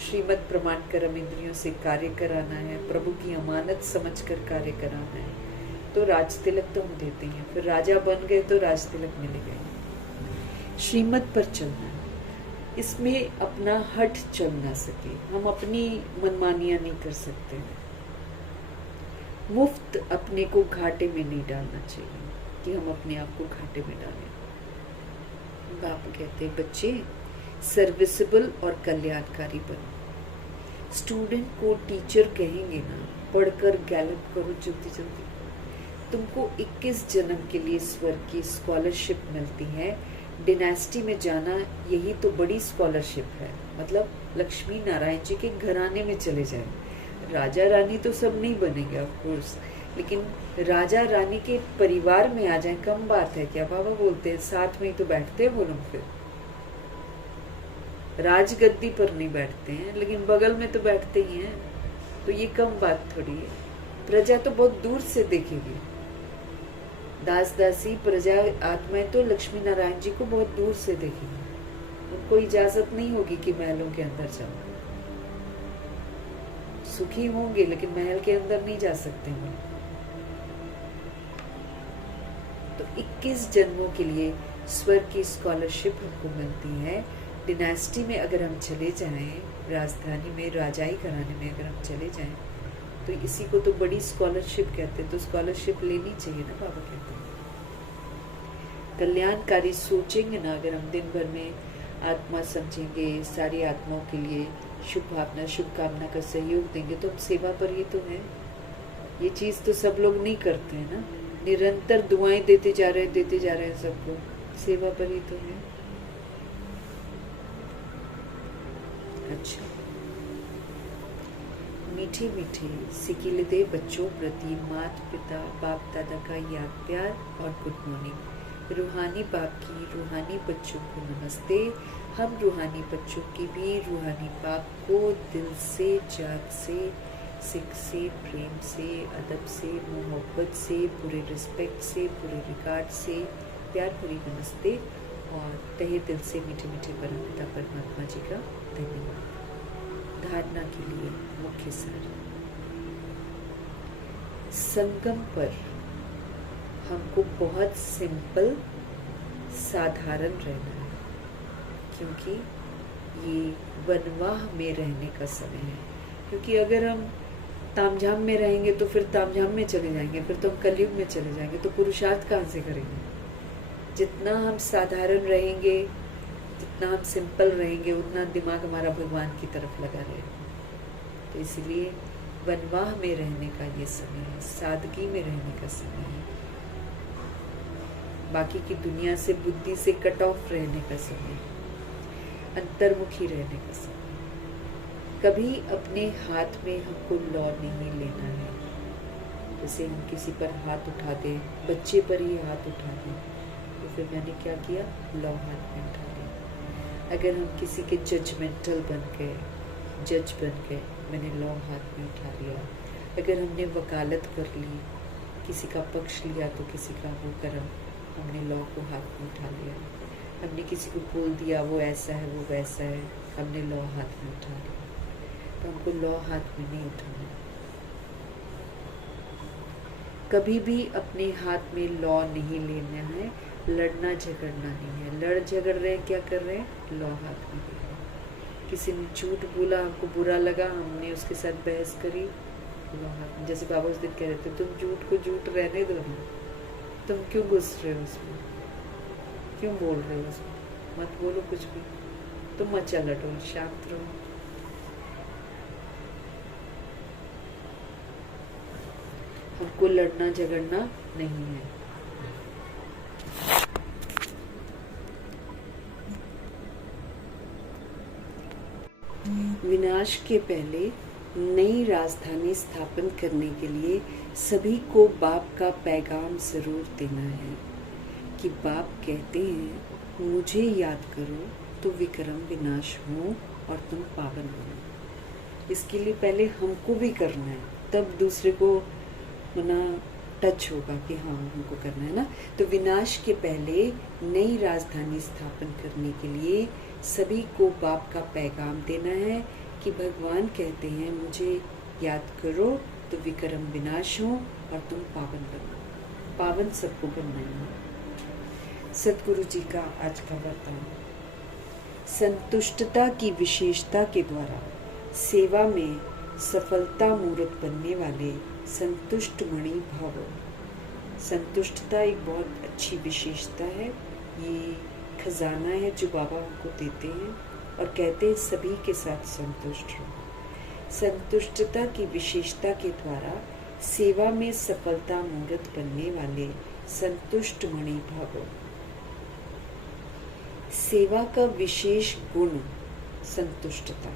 श्रीमत प्रमाण कर्म इंद्रियों से कार्य कराना है, प्रभु की अमानत समझकर कार्य कराना है, तो राज तिलक तो हम देते हैं। फिर राजा बन गए तो राज तिलक मिलेगा। श्रीमत पर चलना है, इसमें अपना हट चल ना सके, हम अपनी मनमानियां नहीं कर सकते। मुफ्त अपने को घाटे में नहीं डालना चाहिए कि हम अपने आप को घाटे में डालें। बाप कहते हैं बच्चे सर्विसेबल और कल्याणकारी बनो। स्टूडेंट को टीचर कहेंगे ना, पढ़कर गैलप करो जल्दी जल्दी। तुमको 21 जन्म के लिए स्वर्ग की स्कॉलरशिप मिलती है। डिनेस्टी में जाना यही तो बड़ी स्कॉलरशिप है, मतलब लक्ष्मी नारायण जी के घराने में चले जाए। राजा रानी तो सब नहीं बनेंगे ऑफ कोर्स, लेकिन राजा रानी के परिवार में आ जाए, कम बात है क्या। बाबा बोलते हैं साथ में ही तो बैठते हैं वो लोग, फिर राजगद्दी पर नहीं बैठते हैं, लेकिन बगल में तो बैठते ही हैं, तो ये कम बात थोड़ी है। प्रजा तो बहुत दूर से देखेगी। दास दासी प्रजा आत्माएं तो लक्ष्मी नारायण जी को बहुत दूर से देखेंगे। उनको इजाजत नहीं होगी कि महलों के अंदर जाओ। सुखी होंगे लेकिन महल के अंदर नहीं जा सकते हैं। तो 21 जन्मों के लिए स्वर्ग की स्कॉलरशिप हमको मिलती है। डिनेस्टी में अगर हम चले जाएं, राजधानी में राजाई घराने में अगर हम चले जाएं, तो इसी को तो बड़ी स्कॉलरशिप कहते हैं। तो स्कॉलरशिप लेनी चाहिए ना, बाबा कहते हैं। कल्याणकारी सोचेंगे ना, अगर हम दिन भर में आत्मा समझेंगे, सारी आत्माओं के लिए शुभ भावना शुभकामना का सहयोग देंगे, तो हम सेवा पर ही तो है। ये चीज तो सब लोग नहीं करते हैं ना, निरंतर दुआएं देते जा रहे हैं सबको, सेवा पर ही तो है। अच्छा, मीठी मीठी सिकिलदे बच्चों प्रति माता पिता बाप दादा का याद प्यार और गुड मॉर्निंग। रूहानी बाप की रूहानी बच्चों को नमस्ते। हम रूहानी बच्चों की भी रूहानी बाप को दिल से, जात से, सिख से, प्रेम से, अदब से, मोहब्बत से, पूरे रिस्पेक्ट से, पूरे रिगार्ड से प्यार भरी नमस्ते और तहे दिल से मीठे मीठे परमपिता परमात्मा जी का धन्यवाद। धारणा के लिए मुख्य सार, संगम पर हमको बहुत सिंपल साधारण रहना है, क्योंकि ये वनवाह में रहने का समय है। क्योंकि अगर हम तामझाम में रहेंगे तो फिर तामझाम में चले जाएंगे, फिर तो हम कलयुग में चले जाएंगे, तो पुरुषार्थ कहाँ से करेंगे। जितना हम साधारण रहेंगे, जितना हम सिंपल रहेंगे, उतना दिमाग हमारा भगवान की तरफ लगा रहेगा। तो इसलिए वनवाह में रहने का ये समय है, सादगी में रहने का समय है, बाकी की दुनिया से बुद्धि से कट ऑफ रहने का समय है, अंतर्मुखी रहने का समय। कभी अपने हाथ में हमको लॉ नहीं लेना है। जैसे हम किसी पर हाथ उठा दें, बच्चे पर ही हाथ उठा दें, तो फिर मैंने क्या किया, लॉ हाथ में उठा लिया। अगर हम किसी के जजमेंटल बन गए, जज बन गए, मैंने लॉ हाथ में उठा लिया। अगर हमने वकालत कर ली, किसी का पक्ष लिया, तो किसी का वो कर्म, हमने लॉ को हाथ में उठा लिया। हमने किसी को बोल दिया वो ऐसा है वो वैसा है, हमने लॉ हाथ में उठा लिया। तो हमको लॉ हाथ में नहीं उठाना। कभी भी अपने हाथ में लॉ नहीं लेना है। लड़ना झगड़ना नहीं है। लड़ झगड़ रहे हैं, क्या कर रहे हैं? लौ हाथ में ले रहे हैं। किसी ने झूठ बोला, हमको बुरा लगा, हमने उसके साथ बहस करी, लौ हाथ में। जैसे बाबा उस दिन कह रहे थे, तुम झूठ को झूठ रहने दो ना, तुम क्यों घुस रहे हो उसमें, क्यों बोल रहे हो उसमें, मत बोलो कुछ भी, तुम मचा लड़ो, शांत रहो। हमको लड़ना झगड़ना नहीं है। विनाश के पहले नई राजधानी स्थापन करने के लिए सभी को बाप का पैगाम जरूर देना है कि बाप कहते हैं मुझे याद करो तो विक्रम विनाश हो और तुम पावन बनो। इसके लिए पहले हमको भी करना है, तब दूसरे को मना टच होगा कि हाँ हमको करना है ना। तो विनाश के पहले नई राजधानी स्थापन करने के लिए सभी को बाप का पैगाम देना है कि भगवान कहते हैं मुझे याद करो तो विक्रम विनाश हो और तुम पावन बनो। पावन सबको बनना है। सतगुरु जी का आज का वरदान, संतुष्टता की विशेषता के द्वारा सेवा में सफलता मूर्त बनने वाले संतुष्ट मणि भव। संतुष्टता एक बहुत अच्छी विशेषता है, ये खजाना है जो बाबा हमको देते हैं और कहते हैं सभी के साथ संतुष्ट रहो। संतुष्टता की विशेषता के द्वारा सेवा में सफलता मूर्त बनने वाले संतुष्ट मणि भव। सेवा का विशेष गुण संतुष्टता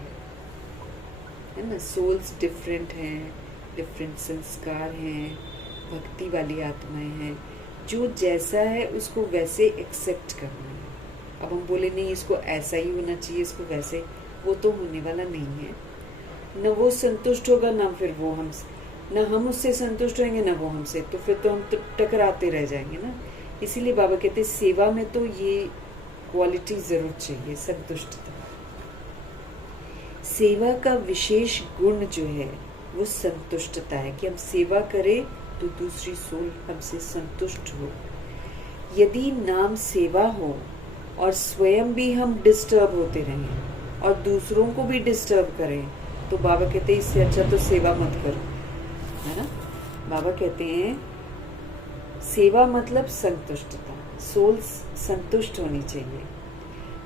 है ना। सोल्स डिफरेंट हैं, डिफरेंट संस्कार हैं, भक्ति वाली आत्माएं हैं, जो जैसा है उसको वैसे एक्सेप्ट करना है। अब हम बोले नहीं इसको ऐसा ही होना चाहिए, इसको वैसे, वो तो होने वाला नहीं है। न वो संतुष्ट होगा, ना फिर वो हमसे, न हम उससे संतुष्ट होंगे ना वो हमसे, तो फिर तो हम तो टकराते रह जाएंगे ना। इसीलिए बाबा कहते हैं सेवा में तो ये क्वालिटी जरूर चाहिए, संतुष्टता। सेवा का विशेष गुण जो है वो संतुष्टता है कि हम सेवा करें तो दूसरी सोल हमसे संतुष्ट हो। यदि नाम सेवा हो और स्वयं भी हम डिस्टर्ब होते रहें और दूसरों को भी डिस्टर्ब करें, तो बाबा कहते हैं इससे अच्छा तो सेवा मत करो, है ना। बाबा कहते हैं सेवा मतलब संतुष्टता, सोल संतुष्ट होनी चाहिए।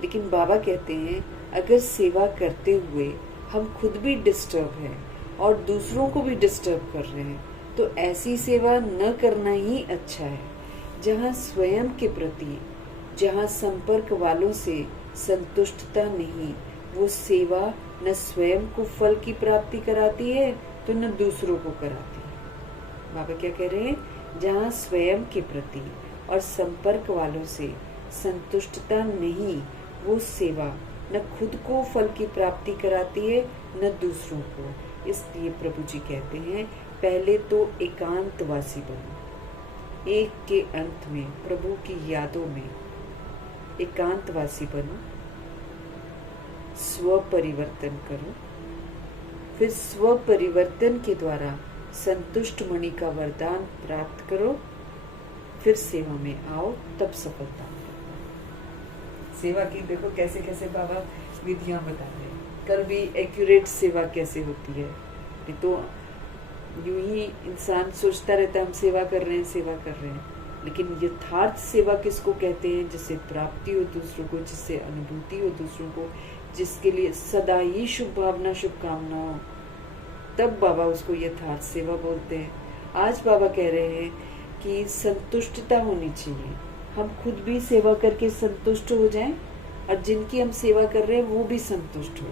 लेकिन बाबा कहते हैं अगर सेवा करते हुए हम खुद भी डिस्टर्ब हैं और दूसरों को भी डिस्टर्ब कर रहे हैं, तो ऐसी सेवा न करना ही अच्छा है। जहाँ स्वयं के प्रति, जहाँ संपर्क वालों से संतुष्टता नहीं, वो सेवा न स्वयं को फल की प्राप्ति कराती है तो न दूसरों को कराती है। बाबा क्या कह रहे हैं, जहाँ स्वयं के प्रति और संपर्क वालों से संतुष्टता नहीं, वो सेवा न खुद को फल की प्राप्ति कराती है न दूसरों को। इसलिए प्रभु जी कहते हैं पहले तो एकांतवासी बनो, एक के अंत में प्रभु की यादों में एकांतवासी बनो, स्व परिवर्तन करो, फिर स्व परिवर्तन के द्वारा संतुष्ट मणि का वरदान प्राप्त करो, फिर सेवा में आओ, तब सफलता। सेवा की देखो कैसे कैसे बाबा विधियां बता रहे हैं। कल भी एक्यूरेट सेवा कैसे होती है, नहीं तो यूं ही इंसान सोचता रहता है हम सेवा कर रहे हैं, सेवा कर रहे हैं। लेकिन यथार्थ सेवा किसको कहते हैं, जिससे प्राप्ति हो दूसरों को, जिससे अनुभूति हो दूसरों को, जिसके लिए सदा ही शुभ भावना शुभकामना हो, तब बाबा उसको यथार्थ सेवा बोलते हैं। आज बाबा कह रहे हैं कि संतुष्टता होनी चाहिए, हम खुद भी सेवा करके संतुष्ट हो जाएं और जिनकी हम सेवा कर रहे हैं वो भी संतुष्ट हो।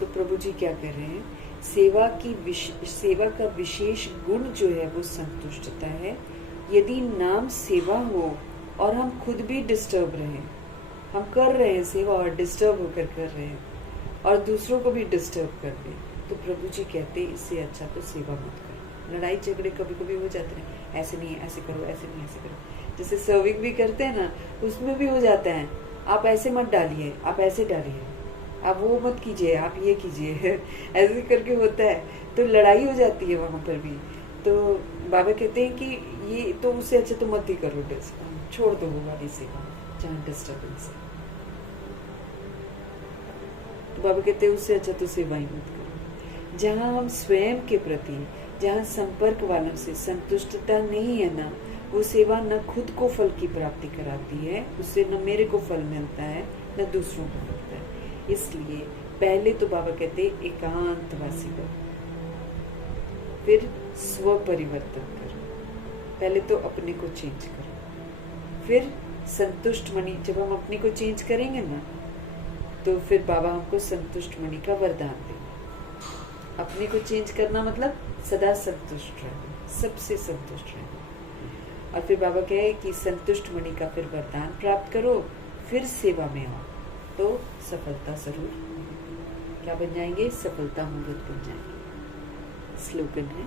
तो प्रभु जी क्या कर रहे हैं, सेवा का विशेष गुण जो है वो संतुष्टता है। यदि नाम सेवा हो और हम खुद भी डिस्टर्ब रहें, हम कर रहे हैं सेवा और डिस्टर्ब होकर कर रहे हैं और दूसरों को भी डिस्टर्ब कर दें, तो प्रभु जी कहते हैं इससे अच्छा तो सेवा मत करो। लड़ाई झगड़े कभी कभी हो जाते हैं, ऐसे नहीं है ऐसे करो, ऐसे नहीं ऐसे करो। जैसे सर्विंग भी करते हैं ना, उसमें भी हो जाता है आप ऐसे मत डालिए, आप ऐसे डालिए, आप वो मत कीजिए, आप ये कीजिए ऐसे करके होता है, तो लड़ाई हो जाती है वहां पर भी। तो बाबा कहते हैं कि ये तो उससे अच्छा तो मत ही करो, छोड़ दो वो वाली सेवा जहाँ डिस्टर्बेंस है। तो बाबा कहते हैं उससे अच्छा तो सेवा ही मत करो। जहाँ हम स्वयं के प्रति, जहाँ संपर्क वालों से संतुष्टता नहीं है ना, वो सेवा न खुद को फल की प्राप्ति कराती है, उससे न मेरे को फल मिलता है न दूसरों को मिलता है। इसलिए पहले तो बाबा कहते हैं एकांतवासी करो, फिर स्व परिवर्तन करो। पहले तो अपने को चेंज करो, फिर संतुष्ट मणि। जब हम अपने को चेंज करेंगे ना, तो फिर बाबा हमको संतुष्ट मणि का वरदान देंगे। अपने को चेंज करना मतलब सदा संतुष्ट रहना, सबसे संतुष्ट रहना। और फिर बाबा कहे कि संतुष्ट मणि का फिर वरदान प्राप्त करो, फिर सेवा में आओ, तो सफलता जरूर क्या बन जाएंगे, सफलता मूर्त बन जाएंगे। स्लोगन है,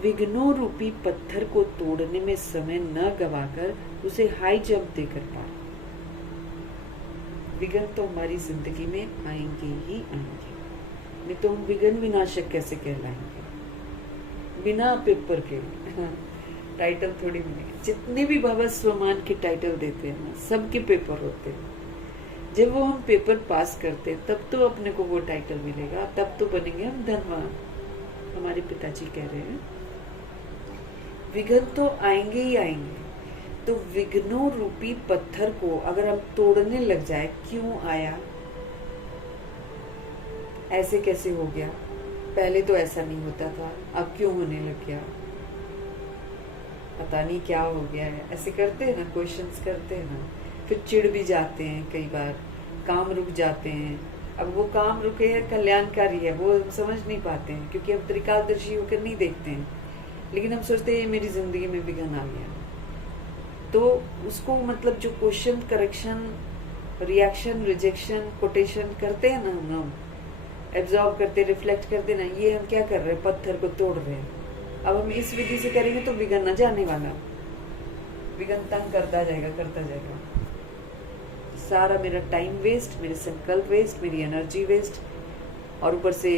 विघ्नों रूपी पत्थर को तोड़ने में समय न गवाकर उसे हाई जंप देकर पार। विघ्न तो हमारी जिंदगी में आएंगे ही आएंगे, नहीं तो हम विघ्न विनाशक कैसे कहलाएंगे बिना पेपर के। टाइटल थोड़ी मिलेगी। जितने भी बाबा स्वमान के टाइटल देते हैं ना, सबके पेपर होते हैं। जब वो हम पेपर पास करते हैं तब तो अपने को वो टाइटल मिलेगा, तब तो बनेंगे हम धनवान। हमारे पिताजी कह रहे हैं विघ्न तो आएंगे ही आएंगे, तो विघ्नों रूपी पत्थर को अगर हम तोड़ने लग जाए, क्यों आया, ऐसे कैसे हो गया, पहले तो ऐसा नहीं होता था, अब क्यों होने लग गया, पता नहीं क्या हो गया है, ऐसे करते हैं ना, क्वेश्चंस करते हैं ना। फिर चिढ़ भी जाते हैं, कई बार काम रुक जाते हैं। अब वो काम रुके है कल्याणकारी है, वो हम समझ नहीं पाते हैं, क्योंकि हम त्रिकालदर्शी होकर नहीं देखते हैं। लेकिन हम सोचते हैं मेरी जिंदगी में विघ्न आ गया, तो उसको मतलब जो question, correction, reaction, rejection, quotation करते हैं ना, हम एब्जॉर्ब करते, रिफ्लेक्ट करते ना, ये हम क्या कर रहे हैं, पत्थर को तोड़ रहे हैं। अब हम इस विधि से करेंगे तो विघ्न न जाने वाला, विघ्न तंग करता जाएगा। सारा मेरा टाइम वेस्ट, मेरे संकल्प वेस्ट, मेरी एनर्जी वेस्ट, और ऊपर से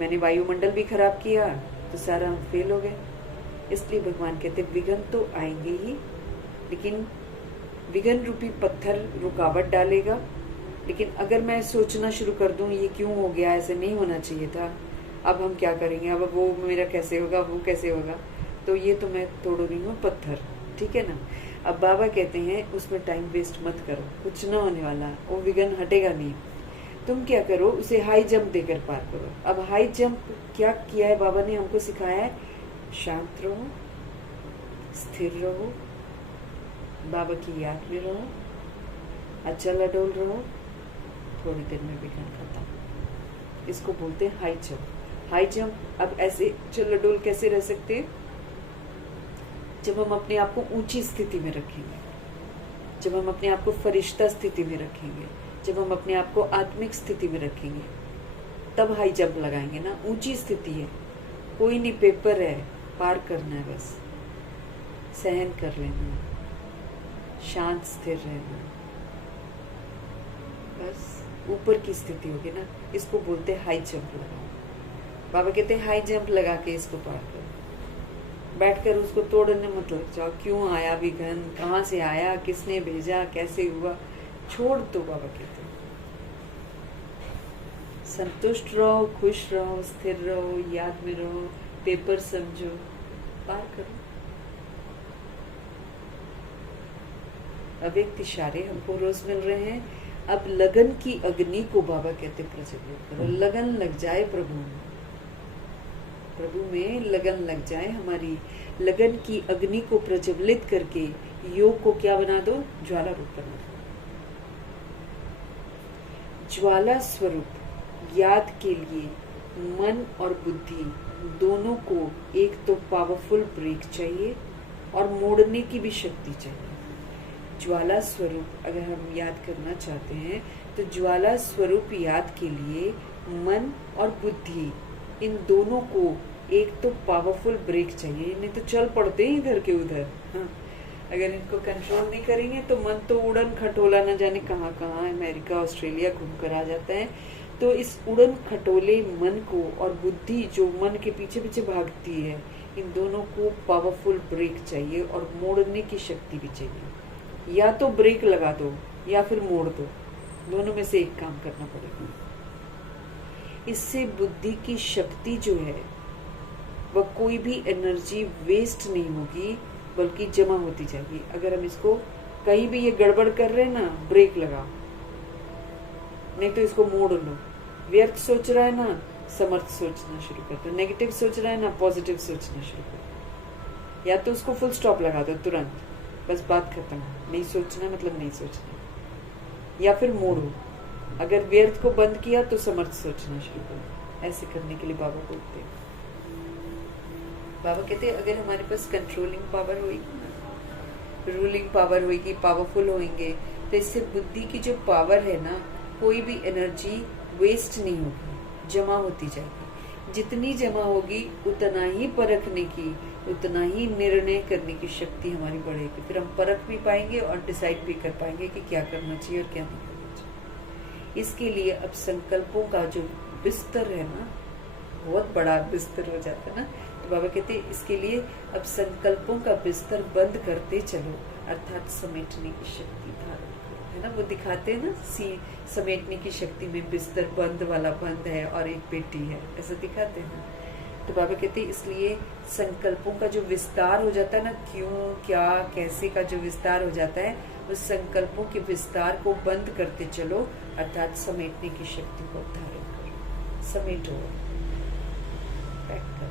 मैंने वायुमंडल भी खराब किया, तो सारा हम फेल हो गए। इसलिए भगवान कहते विघ्न तो आएंगे ही, लेकिन विघ्न रूपी पत्थर रुकावट डालेगा। लेकिन अगर मैं सोचना शुरू कर दूं ये क्यों हो गया, ऐसे नहीं होना चाहिए था, अब हम क्या करेंगे, अब वो मेरा कैसे होगा, वो कैसे होगा, तो ये तो मैं तोड़ रही हूँ पत्थर, ठीक है ना। अब बाबा कहते हैं उसमें टाइम वेस्ट मत करो, कुछ ना होने वाला, वो विघ्न हटेगा नहीं। तुम क्या करो, उसे हाई जंप देकर पार करो। अब हाई जंप क्या किया है बाबा ने हमको सिखाया है, शांत रहो, स्थिर रहो, बाबा की याद में रहो, अचल अडोल रहो, थोड़ी देर में विघ्न खत्म। इसको बोलते हैं हाई जंप। हाई जंप अब ऐसे चल अडोल कैसे रह सकते हैं, जब हम अपने आप को ऊंची स्थिति में रखेंगे, जब हम अपने आप को फरिश्ता स्थिति में रखेंगे, जब हम अपने आप को आत्मिक स्थिति में रखेंगे, तब हाई जंप लगाएंगे ना। ऊंची स्थिति है, कोई नहीं, पेपर है, पार करना है, बस सहन कर लेना, शांत स्थिर रहना, बस ऊपर की स्थिति होगी ना। इसको बोलते हैं हाई जंप लगाओ। बाबा कहते हैं हाई जंप लगा के इसको पार करो। बैठकर उसको तोड़ने मत लग जाओ, क्यों आया विघ्न, कहाँ से आया, किसने भेजा, कैसे हुआ, छोड़ दो। बाबा कहते हैं संतुष्ट रहो, खुश रहो, स्थिर रहो, याद में रहो, पेपर समझो, पार करो। अव्यक्त इशारे हमको रोज मिल रहे हैं। अब लगन की अग्नि को बाबा कहते प्रज्वलित करो, लगन लग जाए प्रभु में, प्रभु में लगन लग जाए। हमारी लगन की अग्नि को प्रज्वलित करके योग को क्या बना दो, ज्वाला रूप बना दो। ज्वाला स्वरूप याद के लिए मन और बुद्धि दोनों को एक तो पावरफुल ब्रेक चाहिए और मोड़ने की भी शक्ति चाहिए। ज्वाला स्वरूप अगर हम याद करना चाहते हैं तो ज्वाला स्वरूप याद के लिए मन और बुद्धि, इन दोनों को एक तो पावरफुल ब्रेक चाहिए, नहीं तो चल पड़ते हैं इधर के उधर। हाँ, अगर इनको कंट्रोल नहीं करेंगे तो मन तो उड़न खटोला न जाने कहाँ कहाँ, अमेरिका, ऑस्ट्रेलिया घूम कर आ जाता है। तो इस उड़न खटोले मन को और बुद्धि जो मन के पीछे पीछे भागती है, इन दोनों को पावरफुल ब्रेक चाहिए और मोड़ने की शक्ति भी चाहिए। या तो ब्रेक लगा दो या फिर मोड़ दो, दोनों में से एक काम करना पड़ेगा। इससे बुद्धि की शक्ति जो है वह कोई भी एनर्जी वेस्ट नहीं होगी, बल्कि जमा होती जाएगी। अगर हम इसको कहीं भी ये गड़बड़ कर रहे हैं ना, ब्रेक लगाओ, नहीं तो इसको मोड़ लो। व्यर्थ सोच रहा है ना, समर्थ सोचना शुरू कर दो। नेगेटिव सोच रहा है ना, पॉजिटिव सोचना शुरू कर दो। या तो उसको फुल स्टॉप लगा दो तुरंत, बस बात खत्म, नहीं सोचना मतलब नहीं सोचना। या फिर मोड़ो, अगर व्यर्थ को बंद किया तो समर्थ सोचना शुरू करो। ऐसे करने के लिए बाबा बोलते हैं। बाबा कहते हैं अगर हमारे पास कंट्रोलिंग पावर होगी, रूलिंग पावर होगी, पावरफुल होंगे, तो इससे बुद्धि की जो पावर है ना, कोई भी एनर्जी वेस्ट नहीं होगी, जमा होती जाएगी। जितनी जमा होगी उतना ही परखने की, उतना ही निर्णय करने की शक्ति हमारी बढ़ेगी। फिर हम परख भी पाएंगे और डिसाइड भी कर पाएंगे कि क्या करना चाहिए और क्या नहीं करना चाहिए। इसके लिए अब संकल्पों का जो बिस्तर है ना, बहुत बड़ा बिस्तर हो जाता है ना, तो बाबा कहते हैं इसके लिए अब संकल्पों का बिस्तर बंद करते चलो, अर्थात समेटने की शक्ति धारण करो, है ना। वो दिखाते हैं ना, समेटने की शक्ति में बिस्तर बंद वाला बंद है और एक पेटी है, ऐसा दिखाते हैं। तो बाबा कहते हैं इसलिए संकल्पों का जो विस्तार हो जाता है ना, क्यों क्या कैसे का जो विस्तार हो जाता है, उस संकल्पों के विस्तार को बंद करते चलो, अर्थात समेटने की शक्ति को धारण करो। समेटो, पैक करो,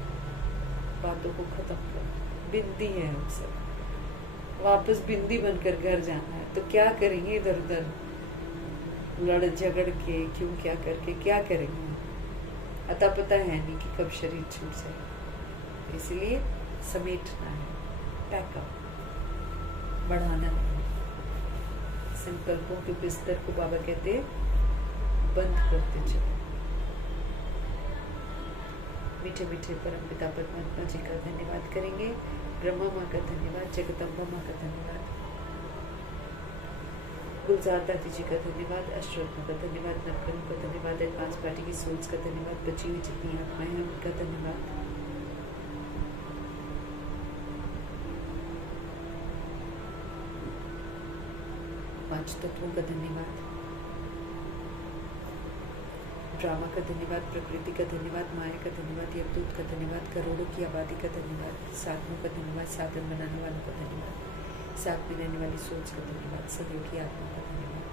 बातों को खत्म करो। बिंदी है हम सब, वापस बिंदी बनकर घर जाना है, तो क्या करेंगे इधर उधर लड़ झगड़ के, क्यों क्या करके क्या करेंगे, अता पता है नहीं कि कब शरीर छूट जाए। इसलिए समेटना है, पैकअप, बढ़ाना है। संकल्पों के बिस्तर को बाबा कहते बंद करते चलो। मीठे मीठे परमपिता परमात्मा जी का धन्यवाद करेंगे, ब्रह्मा माँ का धन्यवाद, जगदम्बा माँ का धन्यवाद, गुलजार दादी जी का धन्यवाद, अश्वत्थ का धन्यवाद, नरकरों का धन्यवाद, एडवांस पार्टी की सोच का धन्यवाद, बची हुई जितनी आत्माएं हैं उनका धन्यवाद। पांच तत्वों का धन्यवाद, ड्रामा का धन्यवाद, प्रकृति का धन्यवाद, माया का धन्यवाद, यमदूत का धन्यवाद, करोड़ों की आबादी का धन्यवाद, साधनों का धन्यवाद, साधन बनाने वालों का धन्यवाद, साथ में रहने वाली सोच का धन्यवाद, सहयोगी आत्मा का धन्यवाद।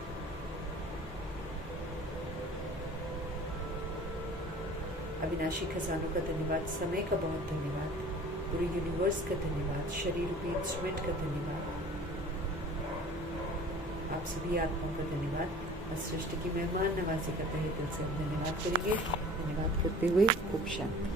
अविनाशी खजानों का धन्यवाद, समय का बहुत धन्यवाद, पूरे यूनिवर्स का धन्यवाद, शरीर रूपी इंस्ट्रूमेंट का धन्यवाद, आप सभी आत्माओं का धन्यवाद। और सृष्टि की मेहमान नवाजी का तहे दिल से हम धन्यवाद करेंगे। धन्यवाद करते हुए खूब शांति।